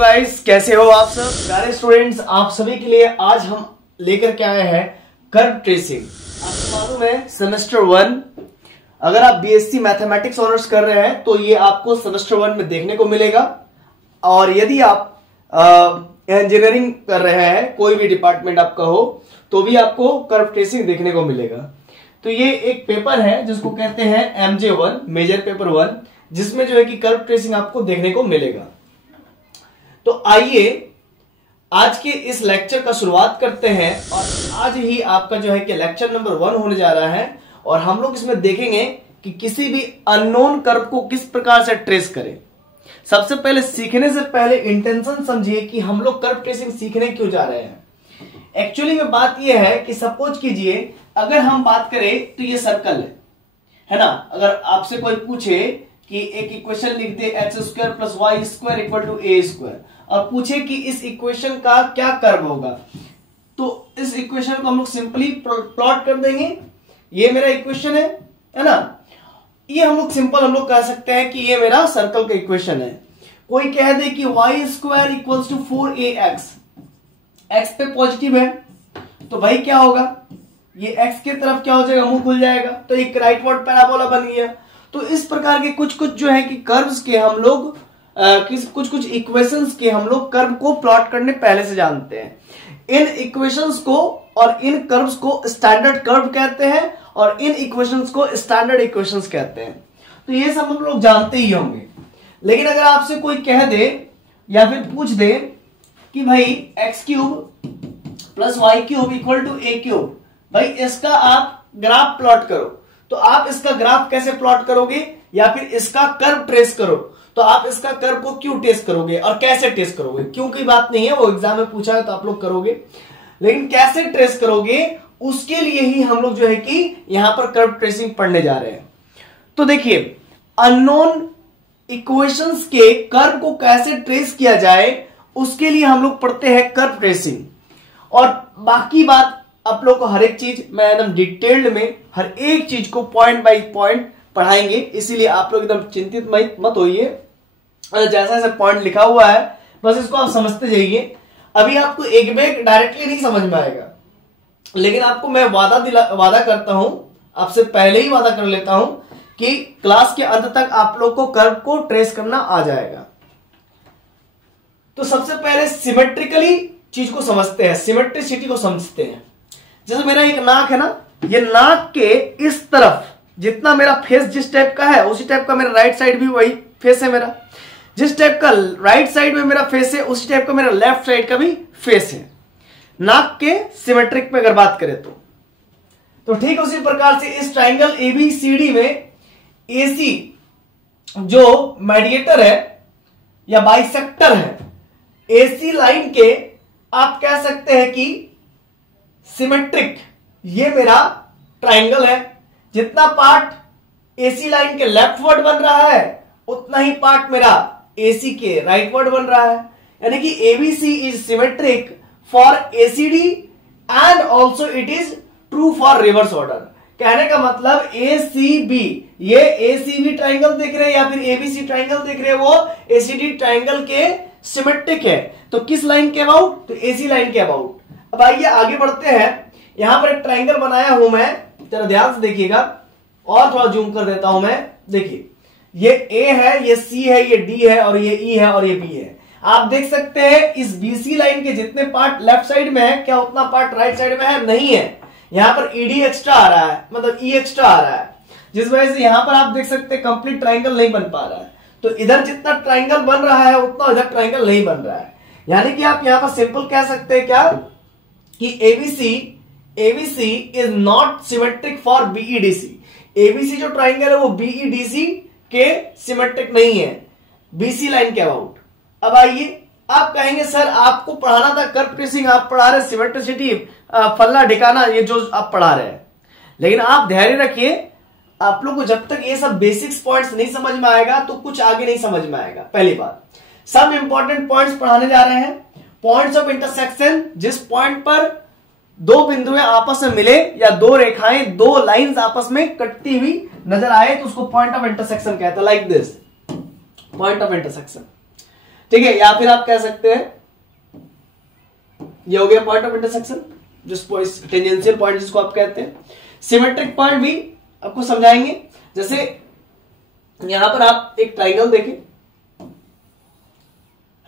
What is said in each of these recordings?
Guys, कैसे हो आप सब प्यारे स्टूडेंट्स। आप सभी के लिए आज हम लेकर के आए हैं कर्व ट्रेसिंग। आपको मालूम है सेमेस्टर 1, अगर आप बीएससी मैथमेटिक्स ऑनर्स कर रहे हैं तो ये आपको सेमेस्टर 1 में देखने को मिलेगा। और यदि आप इंजीनियरिंग कर रहे हैं, कोई भी डिपार्टमेंट आपका हो, तो भी आपको कर्व ट्रेसिंग देखने को मिलेगा। तो ये एक पेपर है जिसको कहते हैं MJ1 मेजर पेपर 1, जिसमें जो है कि कर्व ट्रेसिंग आपको देखने को मिलेगा। तो आइए आज के इस लेक्चर का शुरुआत करते हैं। और आज ही आपका जो है कि लेक्चर नंबर 1 होने जा रहा है और हम लोग इसमें देखेंगे कि किसी भी अननोन कर्व को किस प्रकार से ट्रेस करें। सबसे पहले सीखने से पहले इंटेंशन समझिए कि हम लोग कर्व ट्रेसिंग सीखने क्यों जा रहे हैं। एक्चुअली में बात यह है कि सपोज कीजिए अगर हम बात करें तो ये सर्कल है ना। अगर आपसे कोई पूछे कि एक इक्वेशन लिख दे x² + y² = a² और पूछे कि इस इक्वेशन का क्या कर्व होगा, तो इस इक्वेशन को हम लोग सिंपली प्लॉट कर देंगे। ये मेरा इक्वेशन है ना। ये हम लोग कह सकते हैं कि ये मेरा सर्कल का इक्वेशन है। कोई कह दे कि y² = 4ax, x पे पॉजिटिव है तो भाई क्या होगा, ये x की तरफ क्या हो जाएगा, मुंह खुल जाएगा, तो एक राइट वर्ड पैराबोला बन गया। तो इस प्रकार के कुछ जो है कि कर्व्स के हम लोग कुछ इक्वेशंस के हम लोग कर्व को प्लॉट करने पहले से जानते हैं। इन इक्वेशंस को और इन कर्व्स को स्टैंडर्ड कर्व कहते हैं और इन इक्वेशंस को स्टैंडर्ड इक्वेशंस कहते हैं। तो ये सब हम लोग जानते ही होंगे। लेकिन अगर आपसे कोई कह दे या फिर पूछ दे कि भाई x³ + y³ = a³, भाई इसका आप ग्राफ प्लॉट करो, तो आप इसका ग्राफ कैसे प्लॉट करोगे या फिर इसका कर्व ट्रेस करो, तो आप इसका कर्व को क्यों टेस्ट करोगे और कैसे टेस्ट करोगे। क्योंकि बात नहीं है, वो एग्जाम में पूछा है तो आप लोग करोगे, लेकिन कैसे ट्रेस करोगे उसके लिए ही हम लोग जो है कि यहां पर कर्व ट्रेसिंग पढ़ने जा रहे हैं। तो देखिए, अननोन इक्वेशंस के कर्व को कैसे ट्रेस किया जाए उसके लिए हम लोग पढ़ते हैं कर्व ट्रेसिंग। और बाकी बात आप लोग को हर एक चीज मैं एकदम डिटेल्ड में हर एक चीज को पॉइंट बाय पॉइंट पढ़ाएंगे, इसीलिए आप लोग एकदम चिंतित मत होइए। जैसा जैसा पॉइंट लिखा हुआ है बस इसको आप समझते जाइए। अभी आपको एक बैग डायरेक्टली नहीं समझ में आएगा, लेकिन आपको मैं वादा करता हूं, आपसे पहले ही वादा कर लेता हूं कि क्लास के अंत तक आप लोग को कर्व को ट्रेस करना आ जाएगा। तो सबसे पहले सिमेट्रिकली चीज को समझते हैं, सिमेट्रिसिटी को समझते हैं। जैसे मेरा एक नाक है ना, ये नाक के इस तरफ जितना मेरा फेस जिस टाइप का है उसी टाइप का मेरा राइट साइड भी वही फेस है मेरा। जिस टाइप का राइट साइड में मेरा फेस है उसी टाइप का मेरा लेफ्ट साइड का भी फेस है, नाक के सिमेट्रिक में अगर बात करें तो ठीक उसी प्रकार से इस ट्राइंगल ABCD में AC जो मेडिएटर है या बाइसेक्टर है, AC लाइन के आप कह सकते हैं कि सिमेट्रिक ये मेरा ट्राइंगल है। जितना पार्ट AC लाइन के लेफ्ट वर्ड बन रहा है उतना ही पार्ट मेरा AC के राइट वर्ड बन रहा है। यानी कि ABC is symmetric for ACD and also it is true for reverse order. कहने का मतलब ACB, ये ACB ट्राइंगल देख रहे हैं या फिर ABC ट्राइंगल देख रहे हैं, वो ACD ट्राइंगल के सिमेट्रिक है। तो किस लाइन के अबाउट, तो AC लाइन के अबाउट। अब आइए आगे बढ़ते हैं। यहां पर एक ट्राइंगल बनाया हूं मैं, जरा ध्यान से देखिएगा और थोड़ा जूम कर देता हूं मैं। देखिए, ये A है, ये C है, ये D है और ये E है और ये B है। आप देख सकते हैं इस BC लाइन के जितने पार्ट लेफ्ट साइड में है, क्या उतना पार्ट राइट साइड में है? नहीं है। यहां पर ED एक्स्ट्रा आ रहा है, मतलब E एक्स्ट्रा आ रहा है, जिस वजह से यहां पर आप देख सकते हैं कंप्लीट ट्राइंगल नहीं बन पा रहा है। तो इधर जितना ट्राइंगल बन रहा है उतना इधर ट्राइंगल नहीं बन रहा है। यानी कि आप यहां पर सिंपल कह सकते हैं क्या कि ABC is not symmetric for BEDC। ABC जो ट्राइंगल है वो BEDC के सिमेट्रिक नहीं है, BC लाइन के अबाउट। अब आइए, आप कहेंगे सर आपको पढ़ाना था कर्व ट्रेसिंग, आप पढ़ा रहे सिमेट्रिसिटी फल्ला ढिकाना, ये जो आप पढ़ा रहे हैं। लेकिन आप धैर्य रखिए, आप लोग को जब तक ये सब बेसिक्स पॉइंट्स नहीं समझ में आएगा तो कुछ आगे नहीं समझ में आएगा। पहली बात, सब इंपॉर्टेंट पॉइंट्स पढ़ाने जा रहे हैं। पॉइंट्स ऑफ इंटरसेक्शन, जिस पॉइंट पर दो बिंदुएं आपस में मिले या दो रेखाएं, दो लाइंस आपस में कटती हुई नजर आए तो उसको पॉइंट ऑफ इंटरसेक्शन कहते हैं। Like this, point of intersection. ठीक है, या फिर आप कह सकते हैं ये हो गया पॉइंट ऑफ इंटरसेक्शन, जो टेंजेंशियल पॉइंट जिसको आप कहते हैं। सिमेट्रिक पॉइंट भी आपको समझाएंगे। जैसे यहां पर आप एक ट्राइंगल देखें,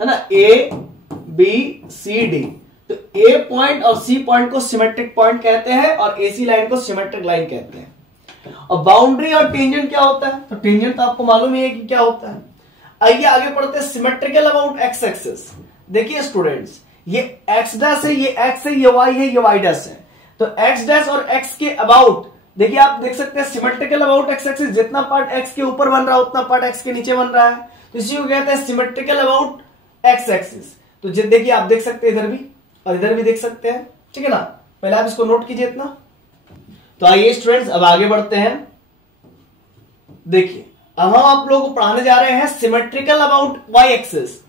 है ना, ए बी सी डी, तो ए पॉइंट और सी पॉइंट को सिमेट्रिक पॉइंट कहते हैं और एसी लाइन को सिमेट्रिक लाइन कहते हैं। और बाउंड्री और टेंजेंट क्या होता है? तो टेंजेंट तो आपको मालूम ही है कि क्या होता है। आइए आगे पढ़ते हैं सिमेट्रिकल अबाउट एक्स एक्सिस। देखिए स्टूडेंट्स, ये एक्स डैश है, ये एक्स है, ये वाई है, ये वाई डैश है। तो एक्स डैश और एक्स के अबाउट देखिए आप देख सकते हैं सिमेट्रिकल अबाउट एक्स एक्सिस, जितना पार्ट एक्स के ऊपर बन रहा है उतना पार्ट एक्स के नीचे बन रहा है, तो इसी को कहते हैं सिमेट्रिकल अबाउट एक्स एक्सिस। तो देखिए आप देख सकते हैं इधर भी और इधर भी देख सकते हैं, ठीक है ना। पहले आप इसको नोट कीजिए इतना। तो आइए स्टूडेंट्स अब आगे बढ़ते हैं। देखिए अब हम आप लोगों को पढ़ाने जा रहे हैं सिमेट्रिकल अबाउट वाई एक्सिस।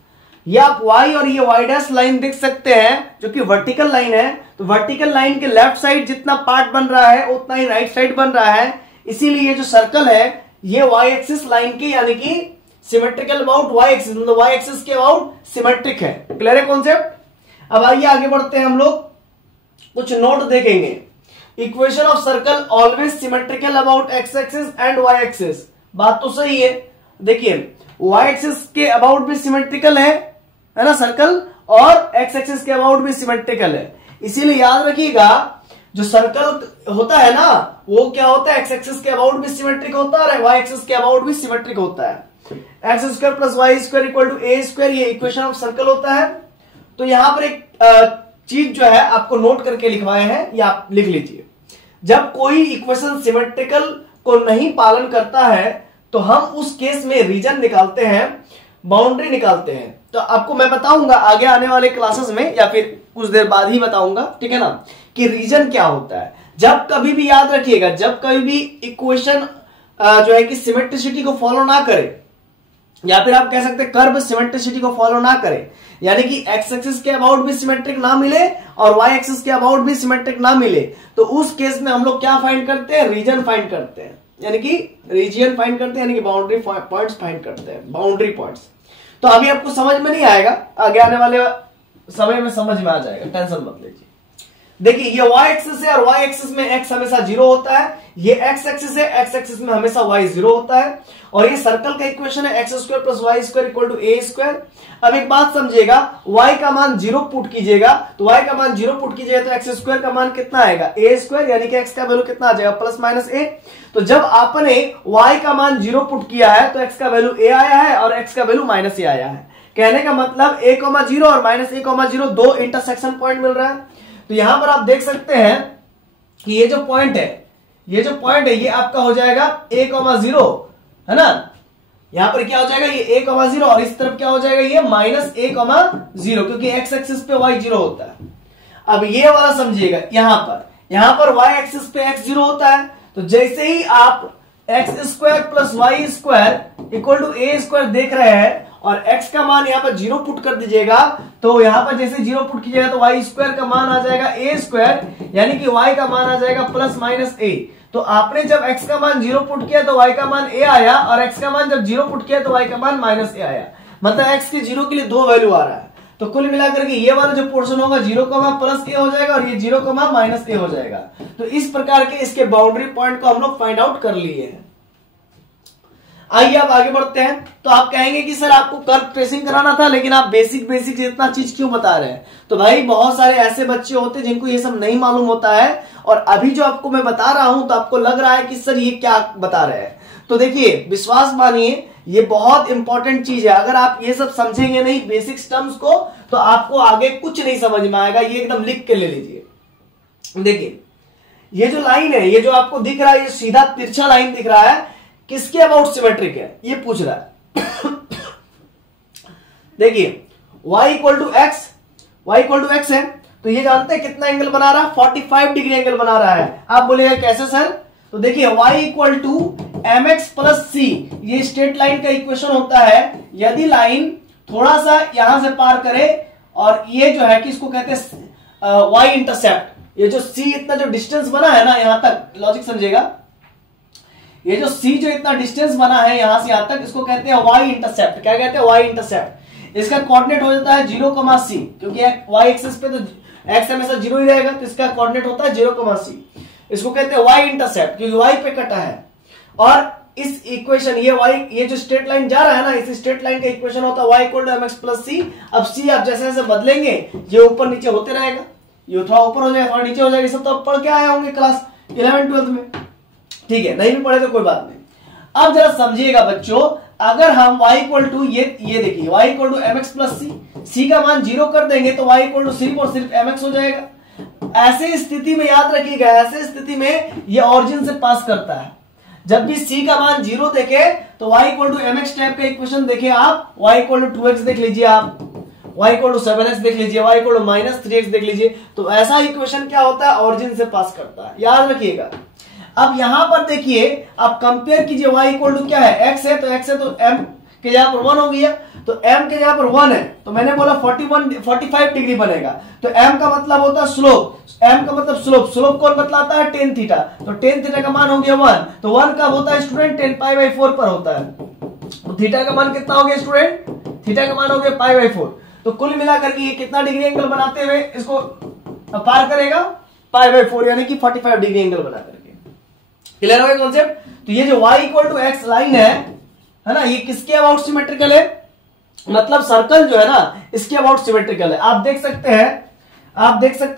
ये आप वाई और ये वाई डैश लाइन देख सकते हैं जो कि वर्टिकल लाइन है। तो वर्टिकल लाइन के लेफ्ट साइड जितना पार्ट बन रहा है उतना ही राइट साइड बन रहा है, इसीलिए ये जो सर्कल है ये वाई एक्सिस लाइन की यानी कि सिमेट्रिकल अबाउट वाई एक्सिस, मतलब वाई एक्सिस के अबाउट सिमेट्रिक है। क्लियर है कॉन्सेप्ट। अब आइए आगे बढ़ते हैं, हम लोग कुछ नोट देखेंगे। Equation of circle always symmetrical about X axis and Y axis, बात तो सही है। देखिए वाई एक्सिस के अबाउट भी सिमेट्रिकल है ना सर्कल, और एक्स एक्सिस के अबाउट भी सिमेट्रिकल है। इसीलिए याद रखिएगा जो सर्कल होता है ना वो क्या होता है, एक्स एक्सिस के अबाउट भी सिमेट्रिक होता है, वाई एक्सिस के अबाउट भी सिमेट्रिक होता है। X square plus Y square equal to A square, ये इक्वेशन ऑफ सर्कल होता है। तो यहां पर एक चीज जो है आपको नोट करके लिखवाए हैं, या आप लिख लीजिए। जब कोई इक्वेशन सिमेट्रिकल को नहीं पालन करता है तो हम उस केस में रीजन निकालते हैं, बाउंड्री निकालते हैं। तो आपको मैं बताऊंगा आगे आने वाले क्लासेस में या फिर कुछ देर बाद ही बताऊंगा, ठीक है ना, कि रीजन क्या होता है। जब कभी भी याद रखिएगा, जब कभी भी इक्वेशन जो है कि सिमेट्रिसिटी को फॉलो ना करे, या फिर आप कह सकते हैं कर्व सिमेट्रिसिटी को फॉलो ना करे, यानी कि एक्स एक्सिस के अबाउट भी सिमेट्रिक ना मिले और वाई एक्सिस के अबाउट भी सिमेट्रिक ना मिले, तो उस केस में हम लोग क्या फाइंड करते हैं, रीजन फाइंड करते हैं, यानी कि रीजन फाइंड करते हैं, यानी कि बाउंड्री पॉइंट्स फाइंड करते हैं, बाउंड्री पॉइंट्स। तो अभी आपको समझ में नहीं आएगा, आगे आने वाले समय में समझ में आ जाएगा, टेंशन मत लीजिए। देखिए ये y एक्सिस है और y एक्सिस में x हमेशा 0 होता है, ये x एक्सिस है, x एक्सिस में हमेशा y 0 होता है, और ये सर्कल का इक्वेशन है X square plus Y square equal to A square. अब एक बात समझिएगा, y का मान 0 पुट कीजिएगा, तो y का मान 0 पुट कीजिएगा तो एक्स स्क्वायर का मान कितना आएगा, ए स्क्वायर, यानी कि x का वैल्यू कितना आ जाएगा, प्लस माइनस ए। तो जब आपने y का मान 0 पुट किया है तो x का वैल्यू a आया है और x का वैल्यू माइनस ए आया है। कहने का मतलब a,0 और माइनस a,0 दो इंटरसेक्शन पॉइंट मिल रहा है। तो यहां पर आप देख सकते हैं कि ये जो पॉइंट है, ये आपका हो जाएगा a,0, है ना। यहां पर क्या हो जाएगा, ये a,0 और इस तरफ क्या हो जाएगा, ये माइनस a,0, क्योंकि x एक्सिस पे y 0 होता है। अब ये वाला समझिएगा, यहां पर y एक्सिस पे x 0 होता है, तो जैसे ही आप X square plus Y square equal to A square देख रहे हैं और x का मान यहाँ पर 0 पुट कर दीजिएगा, तो यहाँ पर जैसे 0 पुट कीजिएगा तो y स्क्वायर का मान आ जाएगा a स्क्वायर, यानी कि y का मान आ जाएगा प्लस माइनस a। तो आपने जब x का मान 0 पुट किया तो y का मान a आया, और x का मान जब 0 पुट किया तो y का मान माइनस a आया, मतलब x के 0 के लिए 2 वैल्यू आ रहा है। तो कुल मिलाकर के ये वाला जो पोर्शन होगा 0, प्लस a हो जाएगा और ये 0, माइनस a हो जाएगा। तो इस प्रकार के इसके बाउंड्री पॉइंट को हम लोग फाइंड आउट कर लिए हैं। आइए आप आगे बढ़ते हैं। तो आप कहेंगे कि सर आपको कर्व ट्रेसिंग कराना था लेकिन आप बेसिक इतना चीज क्यों बता रहे हैं। तो भाई बहुत सारे ऐसे बच्चे होते हैं जिनको ये सब नहीं मालूम होता है, और अभी जो आपको मैं बता रहा हूं तो आपको लग रहा है कि सर ये क्या बता रहे हैं। तो देखिए विश्वास मानिए ये बहुत इंपॉर्टेंट चीज है। अगर आप ये सब समझेंगे नहीं बेसिक टर्म्स को तो आपको आगे कुछ नहीं समझ में आएगा। ये एकदम लिख के ले लीजिए। देखिए ये जो लाइन है, ये जो आपको दिख रहा है, ये सीधा तिरछा लाइन दिख रहा है, किसके अबाउट सिमेट्रिक है ये पूछ रहा है। देखिए y इक्वल टू एक्स है, तो ये जानते हैं कितना एंगल बना रहा है, 45 डिग्री एंगल बना रहा है। आप बोलेगा कैसे सर। तो देखिए y equal to M X plus C, ये स्ट्रेट लाइन का इक्वेशन होता है। यदि लाइन थोड़ा सा यहां से पार करे और ये जो है कि इसको कहते हैं y इंटरसेप्ट, ये जो c इतना जो डिस्टेंस बना है ना यहां तक, लॉजिक समझेगा, ये जो c जो इतना डिस्टेंस बना है यहां से यहां तक, इसको कहते हैं y इंटरसेप्ट। क्या कहते हैं, y इंटरसेप्ट। इसका कोऑर्डिनेट हो जाता है 0,c, क्योंकि y एक्सिस पे तो x हमेशा 0 ही रहेगा, तो इसका कोऑर्डिनेट होता है 0,c। इसको कहते हैं y इंटरसेप्ट, क्योंकि y पे कटा है। और इस इक्वेशन ये जो स्ट्रेट लाइन जा रहा है ना, इस स्ट्रेट लाइन का इक्वेशन होता है y equal to mx plus c। अब c आप जैसे जैसे बदलेंगे ये ऊपर नीचे होते रहेगा, ये थोड़ा ऊपर हो जाएगा थोड़ा नीचे हो जाएगा, सब तो आप पढ़ के आए होंगे क्लास 11-12 में, ठीक है, नहीं भी पढ़े तो कोई बात नहीं। अब जरा समझिएगा बच्चों, अगर हम y इक्वल टू ये देखिए y equal to mx plus c का मान 0 कर देंगे तो y इक्वल टू सिर्फ और सिर्फ mx हो जाएगा। ऐसे स्थिति में याद रखिएगा, ऐसे स्थिति में ये ऑरिजिन से पास करता है। जब भी c का मान 0 देखे तो y equal to mx type का इक्वेशन देखे आप, y इक्वल टू 2x देख लीजिए आप, y इक्वल टू 7x देख लीजिए, y इक्वल टू -3x देख लीजिए, तो ऐसा इक्वेशन क्या होता है, ऑरिजिन से पास करता है, याद रखिएगा। अब यहां पर देखिए, आप कंपेयर कीजिए, y इक्वल टू क्या है, x है तो m के जगह पर 1 हो गया, तो m के जगह पर 1 है, तो मैंने बोला 45 डिग्री बनेगा, तो m का मतलब होता है स्लोप, m का मतलब स्लोप कौन बतलाता है, tan थीटा, तो tan थीटा का मान हो गया 1, तो 1 कब होता है स्टूडेंट, tan π/4 पर होता है, तो थीटा का मान कितना हो गया स्टूडेंट, थीटा का मान हो गया π/4, तो कुल मिलाकर के ये कितना डिग्री एंगल बनाते हुए इसको पार करेगा, π/4 यानी कि 45 डिग्री एंगल बना करके। क्लियर हो गया कॉन्सेप्ट। तो ये जो y equal to x line है ना, ये किसके अबाउट सिमेट्रिकल है, मतलब सर्कल जो है ना इसके अबाउट सिमेट्रिकल है। आप देख सकते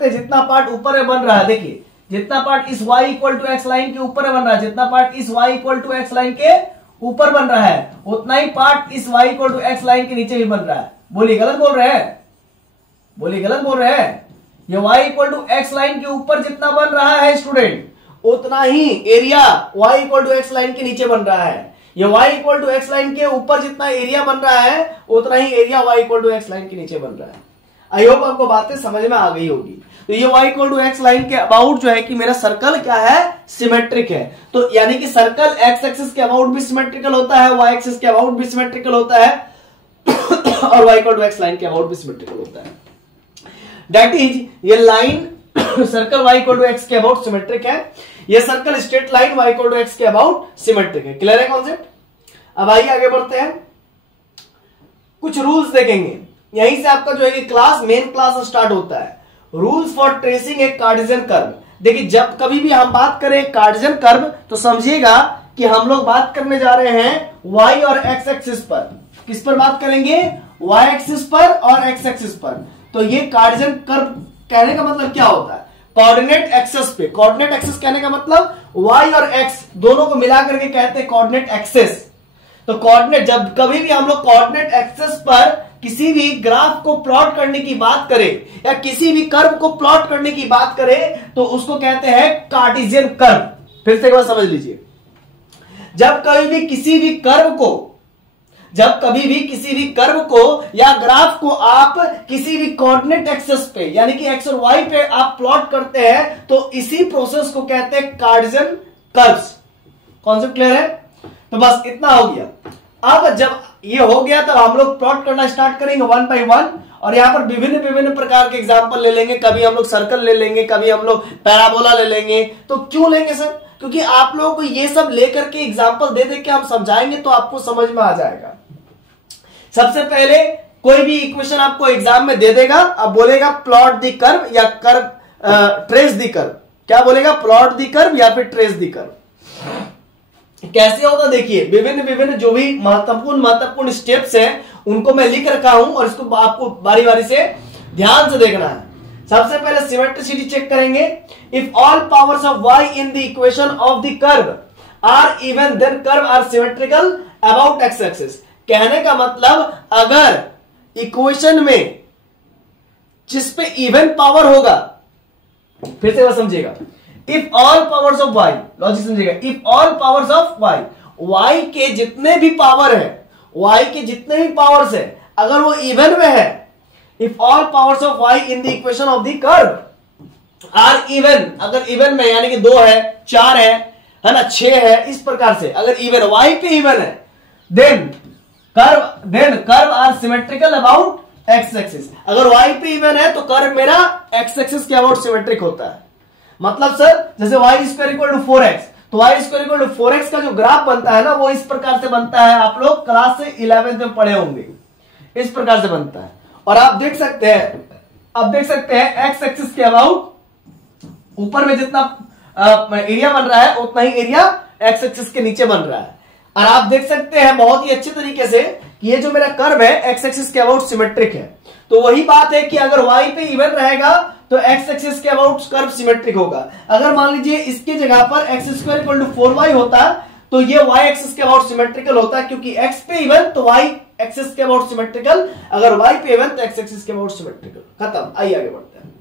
हैं जितना पार्ट ऊपर में बन रहा है, देखिए जितना पार्ट इस y equal to x line के ऊपर बन रहा है, जितना पार्ट इस y equal to x line के ऊपर बन रहा है, उतना ही पार्ट इस y equal to x line के नीचे भी बन रहा है। बोलिए गलत बोल रहे हैं, बोलिए गलत बोल रहे हैं। ये y equal to x line के ऊपर जितना बन रहा है स्टूडेंट, उतना ही area y equal to x line के नीचे बन रहा है। ये y equal to x line के ऊपर जितना एरिया बन रहा है, उतना ही area y equal to x line के नीचे बन रहा है। आई होप आपको बातें समझ में आ गई होगी। तो ये y equal to x line के अबाउट जो है कि मेरा सर्कल क्या है, सिमेट्रिक है। तो यानी कि सर्कल x एक्सिस के अबाउट भी सिमेट्रिकल होता है, y एक्सिस के अबाउट भी सिमेट्रिकल होता है और y equal to x line के अबाउट भी सिमेट्रिकल होता है। दैट इज ये line circle y equal to x के अबाउट सिमेट्रिक है, ये circle straight line y equal to x के अबाउट सिमेट्रिक है। क्लियर है कॉन्सेप्ट। अब आइए आगे बढ़ते हैं, कुछ रूल्स देखेंगे। यहीं से आपका जो है कि क्लास मेन क्लास स्टार्ट होता है। Rules for tracing A Cartesian curve. देखिए जब कभी भी हम बात करें कार्टेशियन कर्व तो समझिएगा कि हम लोग बात करने जा रहे हैं y और x एक्सिस पर। किस पर बात करेंगे, y एक्सिस पर और x एक्सिस पर। तो ये कार्टेशियन कर्व कहने का मतलब क्या होता है, कोऑर्डिनेट एक्सिस पे। कोऑर्डिनेट एक्सिस कहने का मतलब y और x दोनों को मिलाकर के कहते हैं कोऑर्डिनेट एक्सिस। तो कोऑर्डिनेट, जब कभी भी हम लोग कोऑर्डिनेट एक्सिस पर किसी भी ग्राफ को प्लॉट करने की बात करें या किसी भी कर्व को प्लॉट करने की बात करें तो उसको कहते हैं कार्टेशियन कर्व। फिर से एक बार समझ लीजिए, जब कभी भी किसी भी कर्व को या ग्राफ को आप किसी भी कोऑर्डिनेट एक्सिस पे यानी कि एक्स और वाई पे आप प्लॉट करते हैं तो इसी प्रोसेस को कहते हैं कार्टेशियन कर्व्स। कॉन्सेप्ट क्लियर है। तो बस इतना हो गया। अब जब ये हो गया तब हम लोग प्लॉट करना स्टार्ट करेंगे 1 by 1 और यहां पर विभिन्न प्रकार के एग्जांपल ले लेंगे। कभी हम लोग सर्कल ले लेंगे, कभी हम लोग पैराबोला ले लेंगे। तो क्यों लेंगे सर, क्योंकि आप लोगों को ये सब लेकर के एग्जांपल दे दे के हम समझाएंगे तो आपको समझ में आ जाएगा। सबसे पहले कोई भी इक्वेशन आपको एग्जाम में दे देगा, अब बोलेगा प्लॉट दी कर्व या कर्व ट्रेस दी कर्व। क्या बोलेगा, प्लॉट दी कर्व या फिर ट्रेस दी कर्व। कैसे होगा देखिए, विभिन्न जो भी महत्वपूर्ण स्टेप्स हैं उनको मैं लिख रखा हूं और इसको आपको बारी बारी से ध्यान से देखना है। सबसे पहले सिमेट्रिसिटी चेक करेंगे। If all powers of y in the equation of the curve are even then curve are symmetrical about x axis. कहने का मतलब अगर इक्वेशन में जिस पे इवन पावर होगा, फिर से समझिएगा, if all powers of y, logic समझिएगा, if all powers of y के जितने भी पावर है, y के जितने भी पावर्स है अगर वो इवन में है, if all powers of y in the equation of the curve are even, अगर इवन में यानी कि 2 है, 4 है ना, 6 है, इस प्रकार से अगर इवन y पे इवन है then curve are symmetrical about x axis. अगर y पे इवन है तो कर्व मेरा x एक्सिस के अबाउट सिमेट्रिक होता है। मतलब सर जैसे y square equal to 4x, तो y square equal to 4x का जो ग्राफ बनता है ना वो इस प्रकार से बनता है। आप लोग क्लास से 11th में पढ़े होंगे। इस प्रकार से बनता है। और आप देख सकते हैं एक्स एक्सिस के अबाउट ऊपर में जितना एरिया बन रहा है उतना ही एरिया एक्स एक्सिस के नीचे बन रहा है। और आप देख सकते हैं बहुत ही अच्छे तरीके से कि ये जो मेरा कर्व है एक्स एक्सिस के अबाउट सिमेट्रिक है। तो वही बात है कि अगर y पे इवन रहेगा तो एक्स एक्सिस के अबाउट कर्व सिमेट्रिक होगा। अगर मान लीजिए इसके जगह पर x square equal to 4y होता तो ये y एक्सिस के अबाउट सिमेट्रिकल होता, क्योंकि x पे इवन तो y एक्सिस के अबाउट सिमेट्रिकल, अगर y पे इवन तो x एक्सिस के अबाउट सिमेट्रिकल। खत्म। आइए आगे बढ़ते हैं।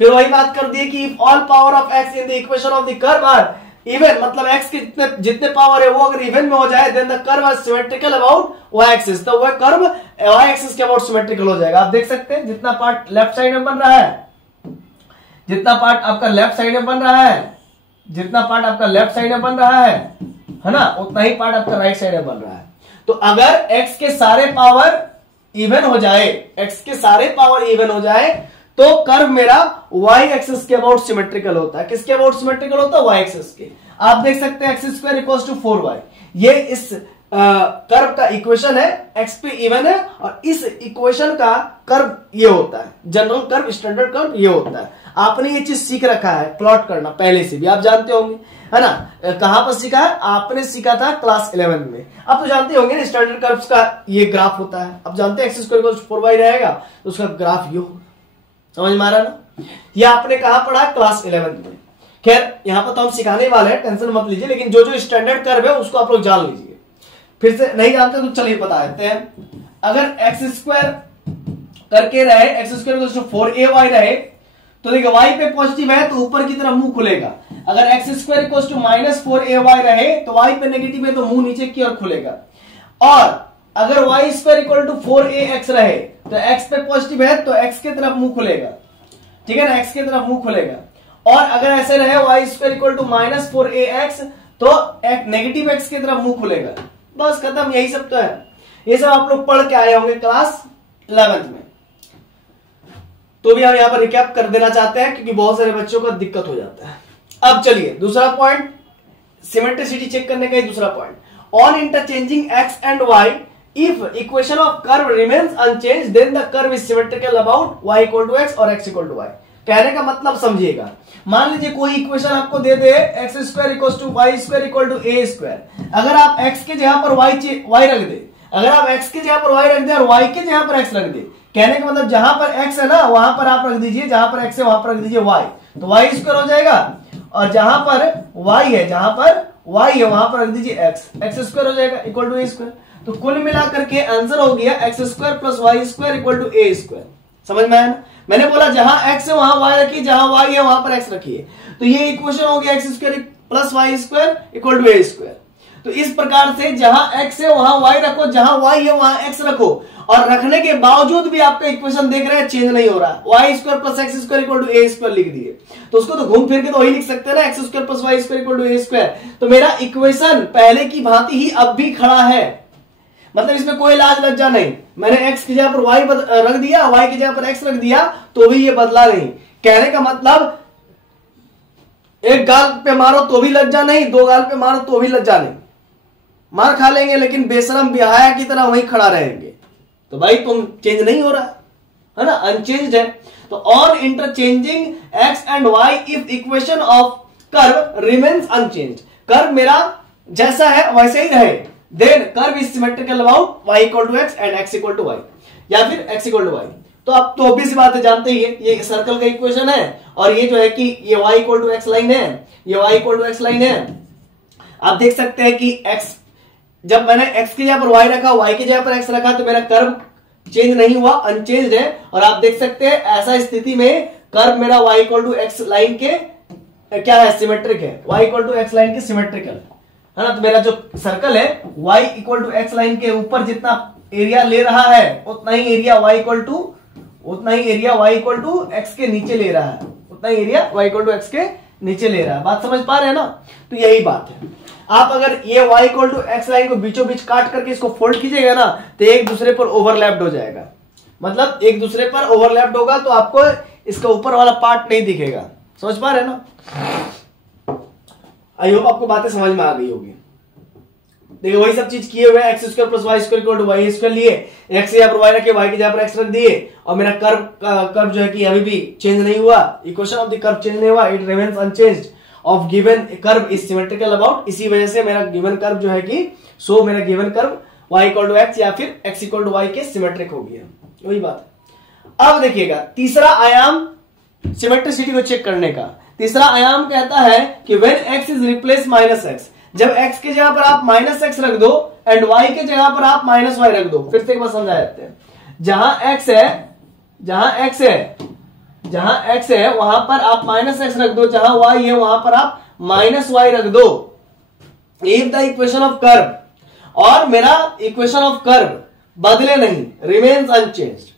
फिर वही बात कर दी कि if all power of x in the equation of the curve are even, मतलब x के जितने पावर है वो अगर इवन में हो जाए then the curve are symmetrical about y axis, तो वह कर्व y एक्सिस के अबाउट सिमेट्रिकल हो जाएगा। आप देख सकते हैं जितना पार्ट लेफ्ट साइड में बन रहा है, जितना पार्ट आपका लेफ्ट साइड में बन रहा है, जितना पार्ट आपका लेफ्ट साइड में बन रहा है ना, उतना ही पार्ट आपका राइट साइड में बन रहा है। तो अगर x के सारे पावर इवन हो जाए, x के सारे पावर इवन हो जाए तो कर्व मेरा y एक्सिस के अबाउट सिमेट्रिकल होता है। किसके अबाउट सिमेट्रिकल होता है? y एक्सिस के। आप देख सकते हैं X square equals to 4y, ये इस कर्व का इक्वेशन है, x पे इवन है और इस इक्वेशन का कर्व ये होता है, जनरल कर्व, स्टैंडर्ड कर्व ये होता है। आपने ये चीज सीख रखा है प्लॉट करना, पहले से भी आप जानते होंगे, है ना। कहां पर सीखा है? आपने सीखा था क्लास 11 में। आप तो जानते होंगे ना स्टैंडर्ड कर्व्स का ये ग्राफ होता है। अब जानते हैं X square equals to 4y रहेगा तो उसका ग्राफ ये होगा। समझ में आ रहा ना? ये आपने कहां पढ़ा? क्लास 11 में। खैर यहां पर तो हम सिखाने वाले हैं, टेंशन मत लीजिए, लेकिन जो जो स्टैंडर्ड कर्व है उसको आप लोग जान लीजिए। फिर से नहीं जानते तो चलिए बता देते हैं। अगर एक्स स्क्वायर करके रहे, एक्स स्क्वायर 4ay रहे तो देखिए y पे पॉजिटिव है तो ऊपर की तरफ मुंह खुलेगा। अगर x square equals to -4ay रहे तो y पे नेगेटिव है तो मुंह नीचे की ओर खुलेगा। और अगर y square equal to 4ax रहे तो x पे पॉजिटिव है तो x की तरफ मुंह खुलेगा, ठीक है ना, x की तरफ मुंह खुलेगा। और अगर ऐसे रहे y square equal to -4ax तो नेगेटिव x की तरफ मुंह खुलेगा। बस खत्म, यही सब तो है। ये सब आप लोग पढ़ के आए होंगे क्लास 11 में। तो भी हम यहां पर रिकैप कर देना चाहते हैं क्योंकि बहुत सारे बच्चों को दिक्कत हो जाता है। अब चलिए दूसरा पॉइंट, सिमेट्रिसिटी चेक करने का ही दूसरा point, on interchanging x and y if equation of curve remains unchanged then the curve is symmetrical about y equal to x और x equal to y। कहने का मतलब समझिएगा, मान लीजिए कोई इक्वेशन आपको दे दे X square equal to Y square equal to A square. अगर आप x के जगह पर y रख दे, अगर आप x के जगह पर y रख दे और y के जगह पर x रख दे, कहने का मतलब जहां पर x है ना वहां पर आप रख दीजिए, जहां पर x है वहां पर रख दीजिए y, तो y स्क्वायर हो जाएगा। और जहां पर y है, जहां पर y है वहां पर रख दीजिए x स्क्वायर हो जाएगा इक्वल टू ए स्क्वायर। तो कुल मिलाकर के आंसर हो गया X square plus Y square equal to A square. समझ में आया ना? मैंने बोला जहां x है वहां y रखिए, जहां y है वहां पर x रखिए। तो ये इक्वेशन हो गया X square plus Y square equal to A square. तो इस प्रकार से जहां x है वहां y रखो, जहां y है वहां x रखो, और रखने के बावजूद भी आपका इक्वेशन देख रहे हैं चेंज नहीं हो रहा है। Y square plus X square equal to A square लिख दिए, तो उसको तो घूम फिर के तो वही लिख सकते हैं ना, X square plus Y square equal to A square. तो मेरा इक्वेशन पहले की भांति ही अब भी खड़ा है, मतलब इसमें कोई लाज लज्जा नहीं। मैंने x की जगह पर y रख दिया, y की जगह पर x रख दिया तो भी ये बदला नहीं। कहने का मतलब एक गाल पे मारो तो भी लज्जा नहीं, दो गाल पे मारो तो भी लज्जा नहीं, मार खा लेंगे लेकिन बेशरम बिहाया की तरह वहीं खड़ा रहेंगे। तो भाई तुम चेंज नहीं हो रहा है ना, अनचेंज्ड है। तो on interchanging x and y if equation of curve remains unchanged, curve मेरा जैसा है वैसे ही रहे, then curve is symmetrical about y equal to x and x equal to y, या फिर x इक्वल टू y। तो आप तो ऑब्वियस बात है, जानते ही है ये सर्कल का इक्वेशन है और ये जो है कि ये y equal to x line है, ये y equal to x line है। आप देख सकते हैं कि x, जब मैंने x की जगह पर y रखा, y की जगह पर x रखा तो मेरा कर्व चेंज नहीं हुआ, अनचेंज्ड है। और आप देख सकते हैं ऐसा स्थिति में कर्व मेरा y equal to x line के क्या है, सिमेट्रिक है, y equal to x line के सिमेट्रिकल है ना। तो मेरा जो सर्कल है y equal to x line के ऊपर जितना एरिया ले रहा है उतना ही area y equal to x के नीचे ले रहा है, उतना ही area y equal to x के नीचे ले रहा है। बात समझ पा रहे हैं ना? तो यही बात है। आप अगर ये y equal to x line को बीचों बीच काट करके इसको फोल्ड कीजिएगा ना तो एक दूसरे पर ओवरलैप्ड हो जाएगा, मतलब एक दूसरे पर ओवरलैप्ड होगा तो आपको इसका ऊपर वाला पार्ट नहीं दिखेगा। समझ पा रहे हैं ना? आई होप आपको बातें समझ में आ गई होगी। देखिए वही सब चीज किए हुए, X square plus Y square equal to Y square लिए, एक्स के जगह पर वाई रखे, वाई की जगह पर एक्स रख दिए, और मेरा कर्व जो है कि अभी भी चेंज नहीं हुआ, equation of the curve change नहीं हुआ, it remains unchanged of given curve is symmetrical about. इसी वजह से मेरा गिवन कर्व जो है कि मेरा given curve y equal to X या फिर x इक्वल टू वाई के सिमेट्रिक हो गया। वही बात। अब देखिएगा तीसरा आयाम सिमेट्रिसिटी को चेक करने का, तीसरा आयाम कहता है कि when x is replace minus x, जब x की जगह पर आप माइनस एक्स रख दो एंड y की जगह पर आप माइनस वाई रख दो। फिर से एक बार समझा देते हैं, जहां x है वहां पर आप माइनस एक्स रख दो, जहां y है वहां पर आप माइनस वाई रख दो। If the equation of curve, और मेरा इक्वेशन ऑफ कर्व बदले नहीं, रिमेन्स अनचेंज्ड।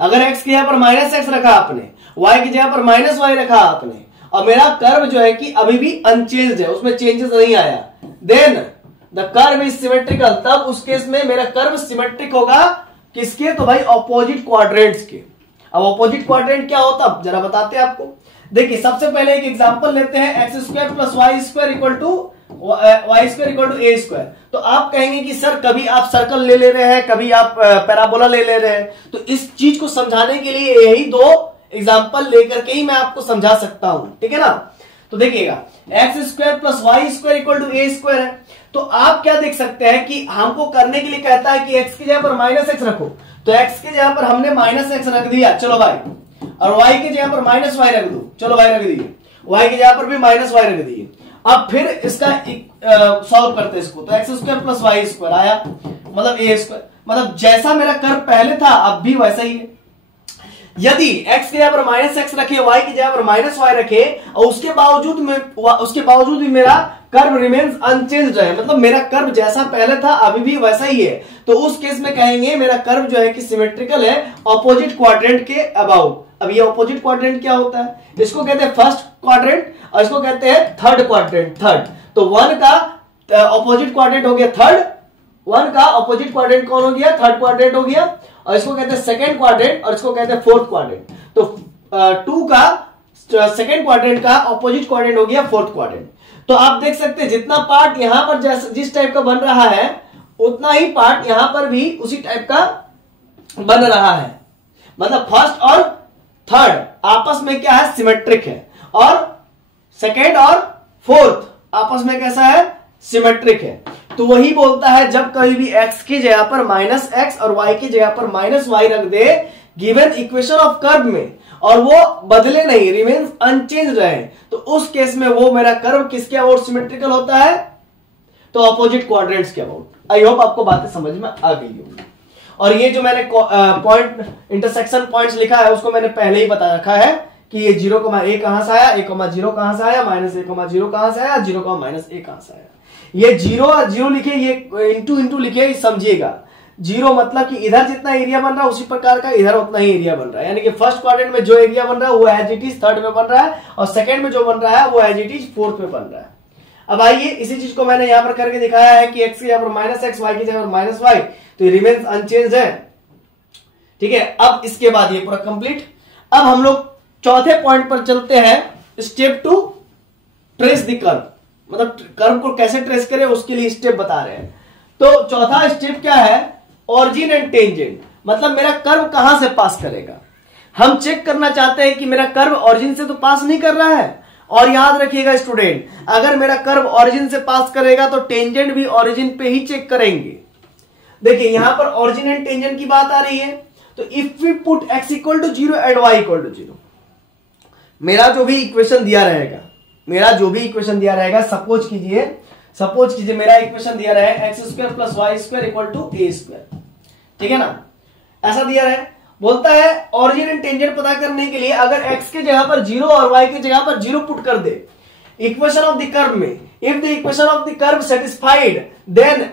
अगर x की जगह पर माइनस एक्स रखा आपने, y की जगह पर माइनस वाई रखा आपने, और मेरा कर्व जो है कि अभी भी अनचेंज्ड है, उसमें चेंजेस नहीं आया, then the curve is symmetrical. तब उस केस में मेरा कर्व सिमेट्रिक होगा किसके? तो भाई ऑपोजिट क्वाड्रेंट्स के। अब ऑपोजिट क्वाड्रेंट क्या होता है जरा बताते हैं आपको। देखिए सबसे पहले एक एग्जांपल लेते हैं, X square plus Y square equal to Y square equal to A square. तो आप कहेंगे कि सर कभी आप सर्कल ले रहे हैं, कभी आप पैराबोला ले रहे हैं, तो इस चीज को समझाने के लिए यही दो एग्जांपल लेकर के ही मैं आपको समझा सकता हूं, ठीक है ना। तो देखिएगा X square plus Y square equal to A square है, तो आप क्या देख सकते हैं कि हमको करने के लिए कहता है कि एक्स की जगह पर माइनस एक्स रखो, तो एक्स की जगह पर हमने माइनस एक्स रख दिया, चलो भाई, और वाई की जगह पर माइनस वाई रख दो, चलो भाई रख दिए, वाई की जगह पर भी माइनस वाई रख दिए। अब फिर इसका सॉल्व करते हैं इसको, तो X square plus Y square आया, मतलब ए स्क्वायर, मतलब जैसा मेरा कर्व पहले था अब भी वैसा ही है। यदि x की जगह पर माइनस एक्स रखे, y की जगह पर माइनस वाई रखे, और उसके बावजूद भी मेरा कर्व रिमेन्स अनचेंज्ड है, मतलब मेरा कर्व जैसा पहले था अभी भी वैसा ही है, तो उस केस में कहेंगे मेरा कर्व जो है कि सिमेट्रिकल है ऑपोजिट क्वाड्रेंट के अबाउट। अब ये ऑपोजिट क्वाड्रेंट क्या होता है? इसको कहते हैं फर्स्ट क्वाड्रेंट और इसको कहते हैं थर्ड क्वाड्रेंट। थर्ड तो वन का ऑपोजिट क्वाड्रेंट हो गया थर्ड, वन का ऑपोजिट क्वाड्रेंट कौन हो गया? थर्ड क्वाड्रेंट हो गया, और इसको कहते हैं सेकेंड क्वाड्रेंट और इसको कहते हैं फोर्थ क्वाड्रेंट। तो टू का सेकेंड क्वाड्रेंट का ऑपोजिट क्वाड्रेंट हो गया फोर्थ क्वाड्रेंट। तो आप देख सकते हैं जितना पार्ट यहां पर जिस टाइप का बन रहा है उतना ही पार्ट यहां पर भी उसी टाइप का बन रहा है, मतलब फर्स्ट और थर्ड आपस में क्या है? सिमेट्रिक है, और सेकेंड और फोर्थ आपस में कैसा है? सिमेट्रिक है। तो वही बोलता है जब कभी भी x की जगह पर माइनस एक्स और y की जगह पर माइनस वाई रख they given equation of curve में, और वो बदले नहीं, रिमेन्स अनचेंज रहे, तो उस केस में वो मेरा कर्व किसके अबाउट सिमेट्रिकल होता है? तो ऑपोजिट क्वाड्रेंट्स के अबाउट। आई होप आपको बातें समझ में आ गई होगी। और ये जो मैंने पॉइंट इंटरसेक्शन पॉइंट्स लिखा है उसको मैंने पहले ही बता रखा है कि ये 0,a कहां से आया, 1,0 कहां से आया, -a,0 कहां से आया, 0,-a कहां से आया। ये 0 और 0 लिखे, ये इंटू लिखे, समझिएगा। 0 मतलब कि इधर जितना एरिया बन रहा है उसी प्रकार का इधर उतना ही एरिया बन रहा है, यानी कि फर्स्ट क्वाड्रेंट में जो एरिया बन रहा है वो एज इट इज थर्ड में बन रहा है, और सेकंड में जो बन रहा है वो एज इट इज फोर्थ में बन रहा है। अब आइए इसी चीज को मैंने यहां पर करके दिखाया है कि एक्स की जगह पर माइनस एक्स, वाई की जगह पर माइनस वाई, तो ये रिमेन्स अनचेंज्ड है, ठीक है। अब इसके बाद ये पूरा कंप्लीट। अब हम लोग चौथे पॉइंट पर चलते हैं, step to trace the curve, मतलब कर्व को कैसे ट्रेस करें उसके लिए स्टेप बता रहे हैं। तो चौथा स्टेप क्या है? ऑरिजिन एंड टेंजेंट, मतलब मेरा कर्व कहां से पास करेगा। हम चेक करना चाहते हैं कि मेरा कर्व ऑरिजिन से तो पास नहीं कर रहा है, और याद रखिएगा स्टूडेंट, अगर मेरा कर्व ऑरिजिन से पास करेगा तो टेंजेंट भी ऑरिजिन पे ही चेक करेंगे। देखिए यहां पर ऑरिजिन एंड टेंजेंट की बात आ रही है, तो if we put x equal to 0 and y equal to 0, मेरा जो भी इक्वेशन दिया रहेगा, सपोज कीजिए मेरा इक्वेशन दिया रहा है X square plus Y square equal to A square, ठीक है ना, ऐसा दिया रहा है। बोलता है ऑरिजिन एंड टेंजेंट पता करने के लिए अगर x की जगह पर 0 और y की जगह पर 0 पुट कर दे इक्वेशन ऑफ द कर्व में, if the equation of the curve satisfied, then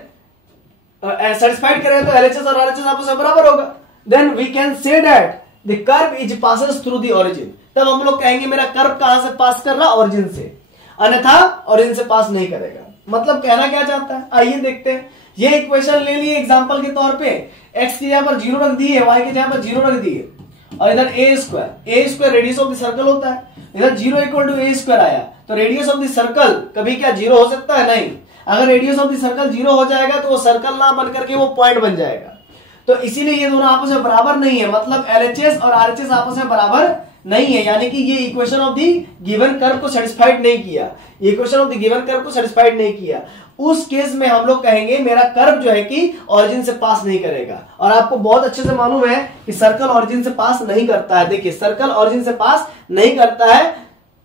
satisfied करें तो LHS और RHS आपस में बराबर होगा, then we can say that the curve is passes through the origin. तब हम लोग कहेंगे मेरा कर्व कहां से पास कर रहा? ऑरिजिन से, अन्यथा ऑरिजिन से पास नहीं करेगा। मतलब कहना क्या चाहता है, आइए देखते हैं। ये इक्वेशन ले लिए एग्जांपल के तौर पे, x की जगह पर 0 रख दिए, y की जगह पर 0 रख दिए, और इधर a square radius of the circle होता है, इधर 0 इक्वल टू a स्क्वायर आया, तो रेडियस ऑफ द सर्कल कभी क्या 0 हो सकता है? नहीं। अगर रेडियस ऑफ द सर्कल 0 हो जाएगा तो वो सर्कल ना बन करके वो पॉइंट बन जाएगा। तो इसीलिए ये दोनों आपस में बराबर नहीं है, मतलब LHS और RHS आपस में बराबर नहीं है, यानी कि ये equation of the given curve को सेटिस्फाइड नहीं किया, equation of the given curve को सेटिस्फाइड नहीं किया। उस केस में हम लोग कहेंगे मेरा कर्व जो है कि ऑरिजिन से पास नहीं करेगा। और आपको बहुत अच्छे से मालूम है कि सर्कल ऑरिजिन से पास नहीं करता है। देखिए सर्कल ऑरिजिन से पास नहीं करता है,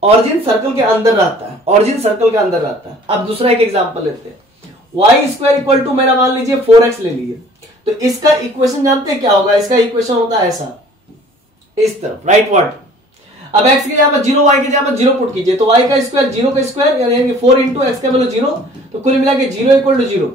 ऑरिजिन सर्कल के अंदर रहता है, ऑरिजिन सर्कल के अंदर रहता है। अब दूसरा एक एग्जांपल लेते हैं, वाई स्क्वायर इक्वल टू मेरा मान लीजिए 4x ले लीजिए, तो इसका इक्वेशन जानते हैं क्या होगा? इसका इक्वेशन होता है ऐसा, इस तरफ राइट वर्ड। अब x की जगह पर 0, y की जगह पर 0 पुट कीजिए, तो y का स्क्वायर 0 का स्क्वायर यानी 4 इंटू x का वैल्यू 0, तो कुल मिला के 0 इक्वल टू 0।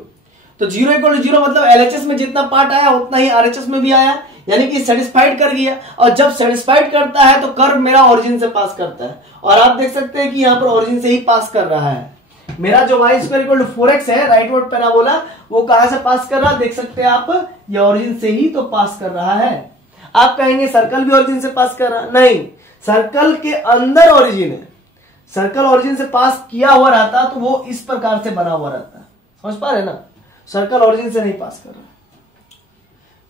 तो 0 इक्वल टू 0 मतलब LHS में जितना पार्ट आया उतना ही RHS में भी आया, यानी कि सेटिस्फाइड कर गया। और जब सेटिस्फाइड करता है तो कर्व मेरा ओरिजिन से पास करता है, और आप देख सकते हैं कि यहाँ पर ओरिजिन से ही पास कर रहा है। मेरा जो y square equal to 4x है राइट वर्ड पैराबोला, वो कहां से पास कर रहा है? देख सकते हैं आप, ये ओरिजिन से ही तो पास कर रहा है। आप कहेंगे सर्कल भी ओरिजिन से पास कर रहा है, नहीं, सर्कल के अंदर ओरिजिन है। सर्कल ओरिजिन से पास किया हुआ रहता तो वो इस प्रकार से बना हुआ रहता, समझ पा रहे ना? सर्कल ओरिजिन से नहीं पास कर रहा,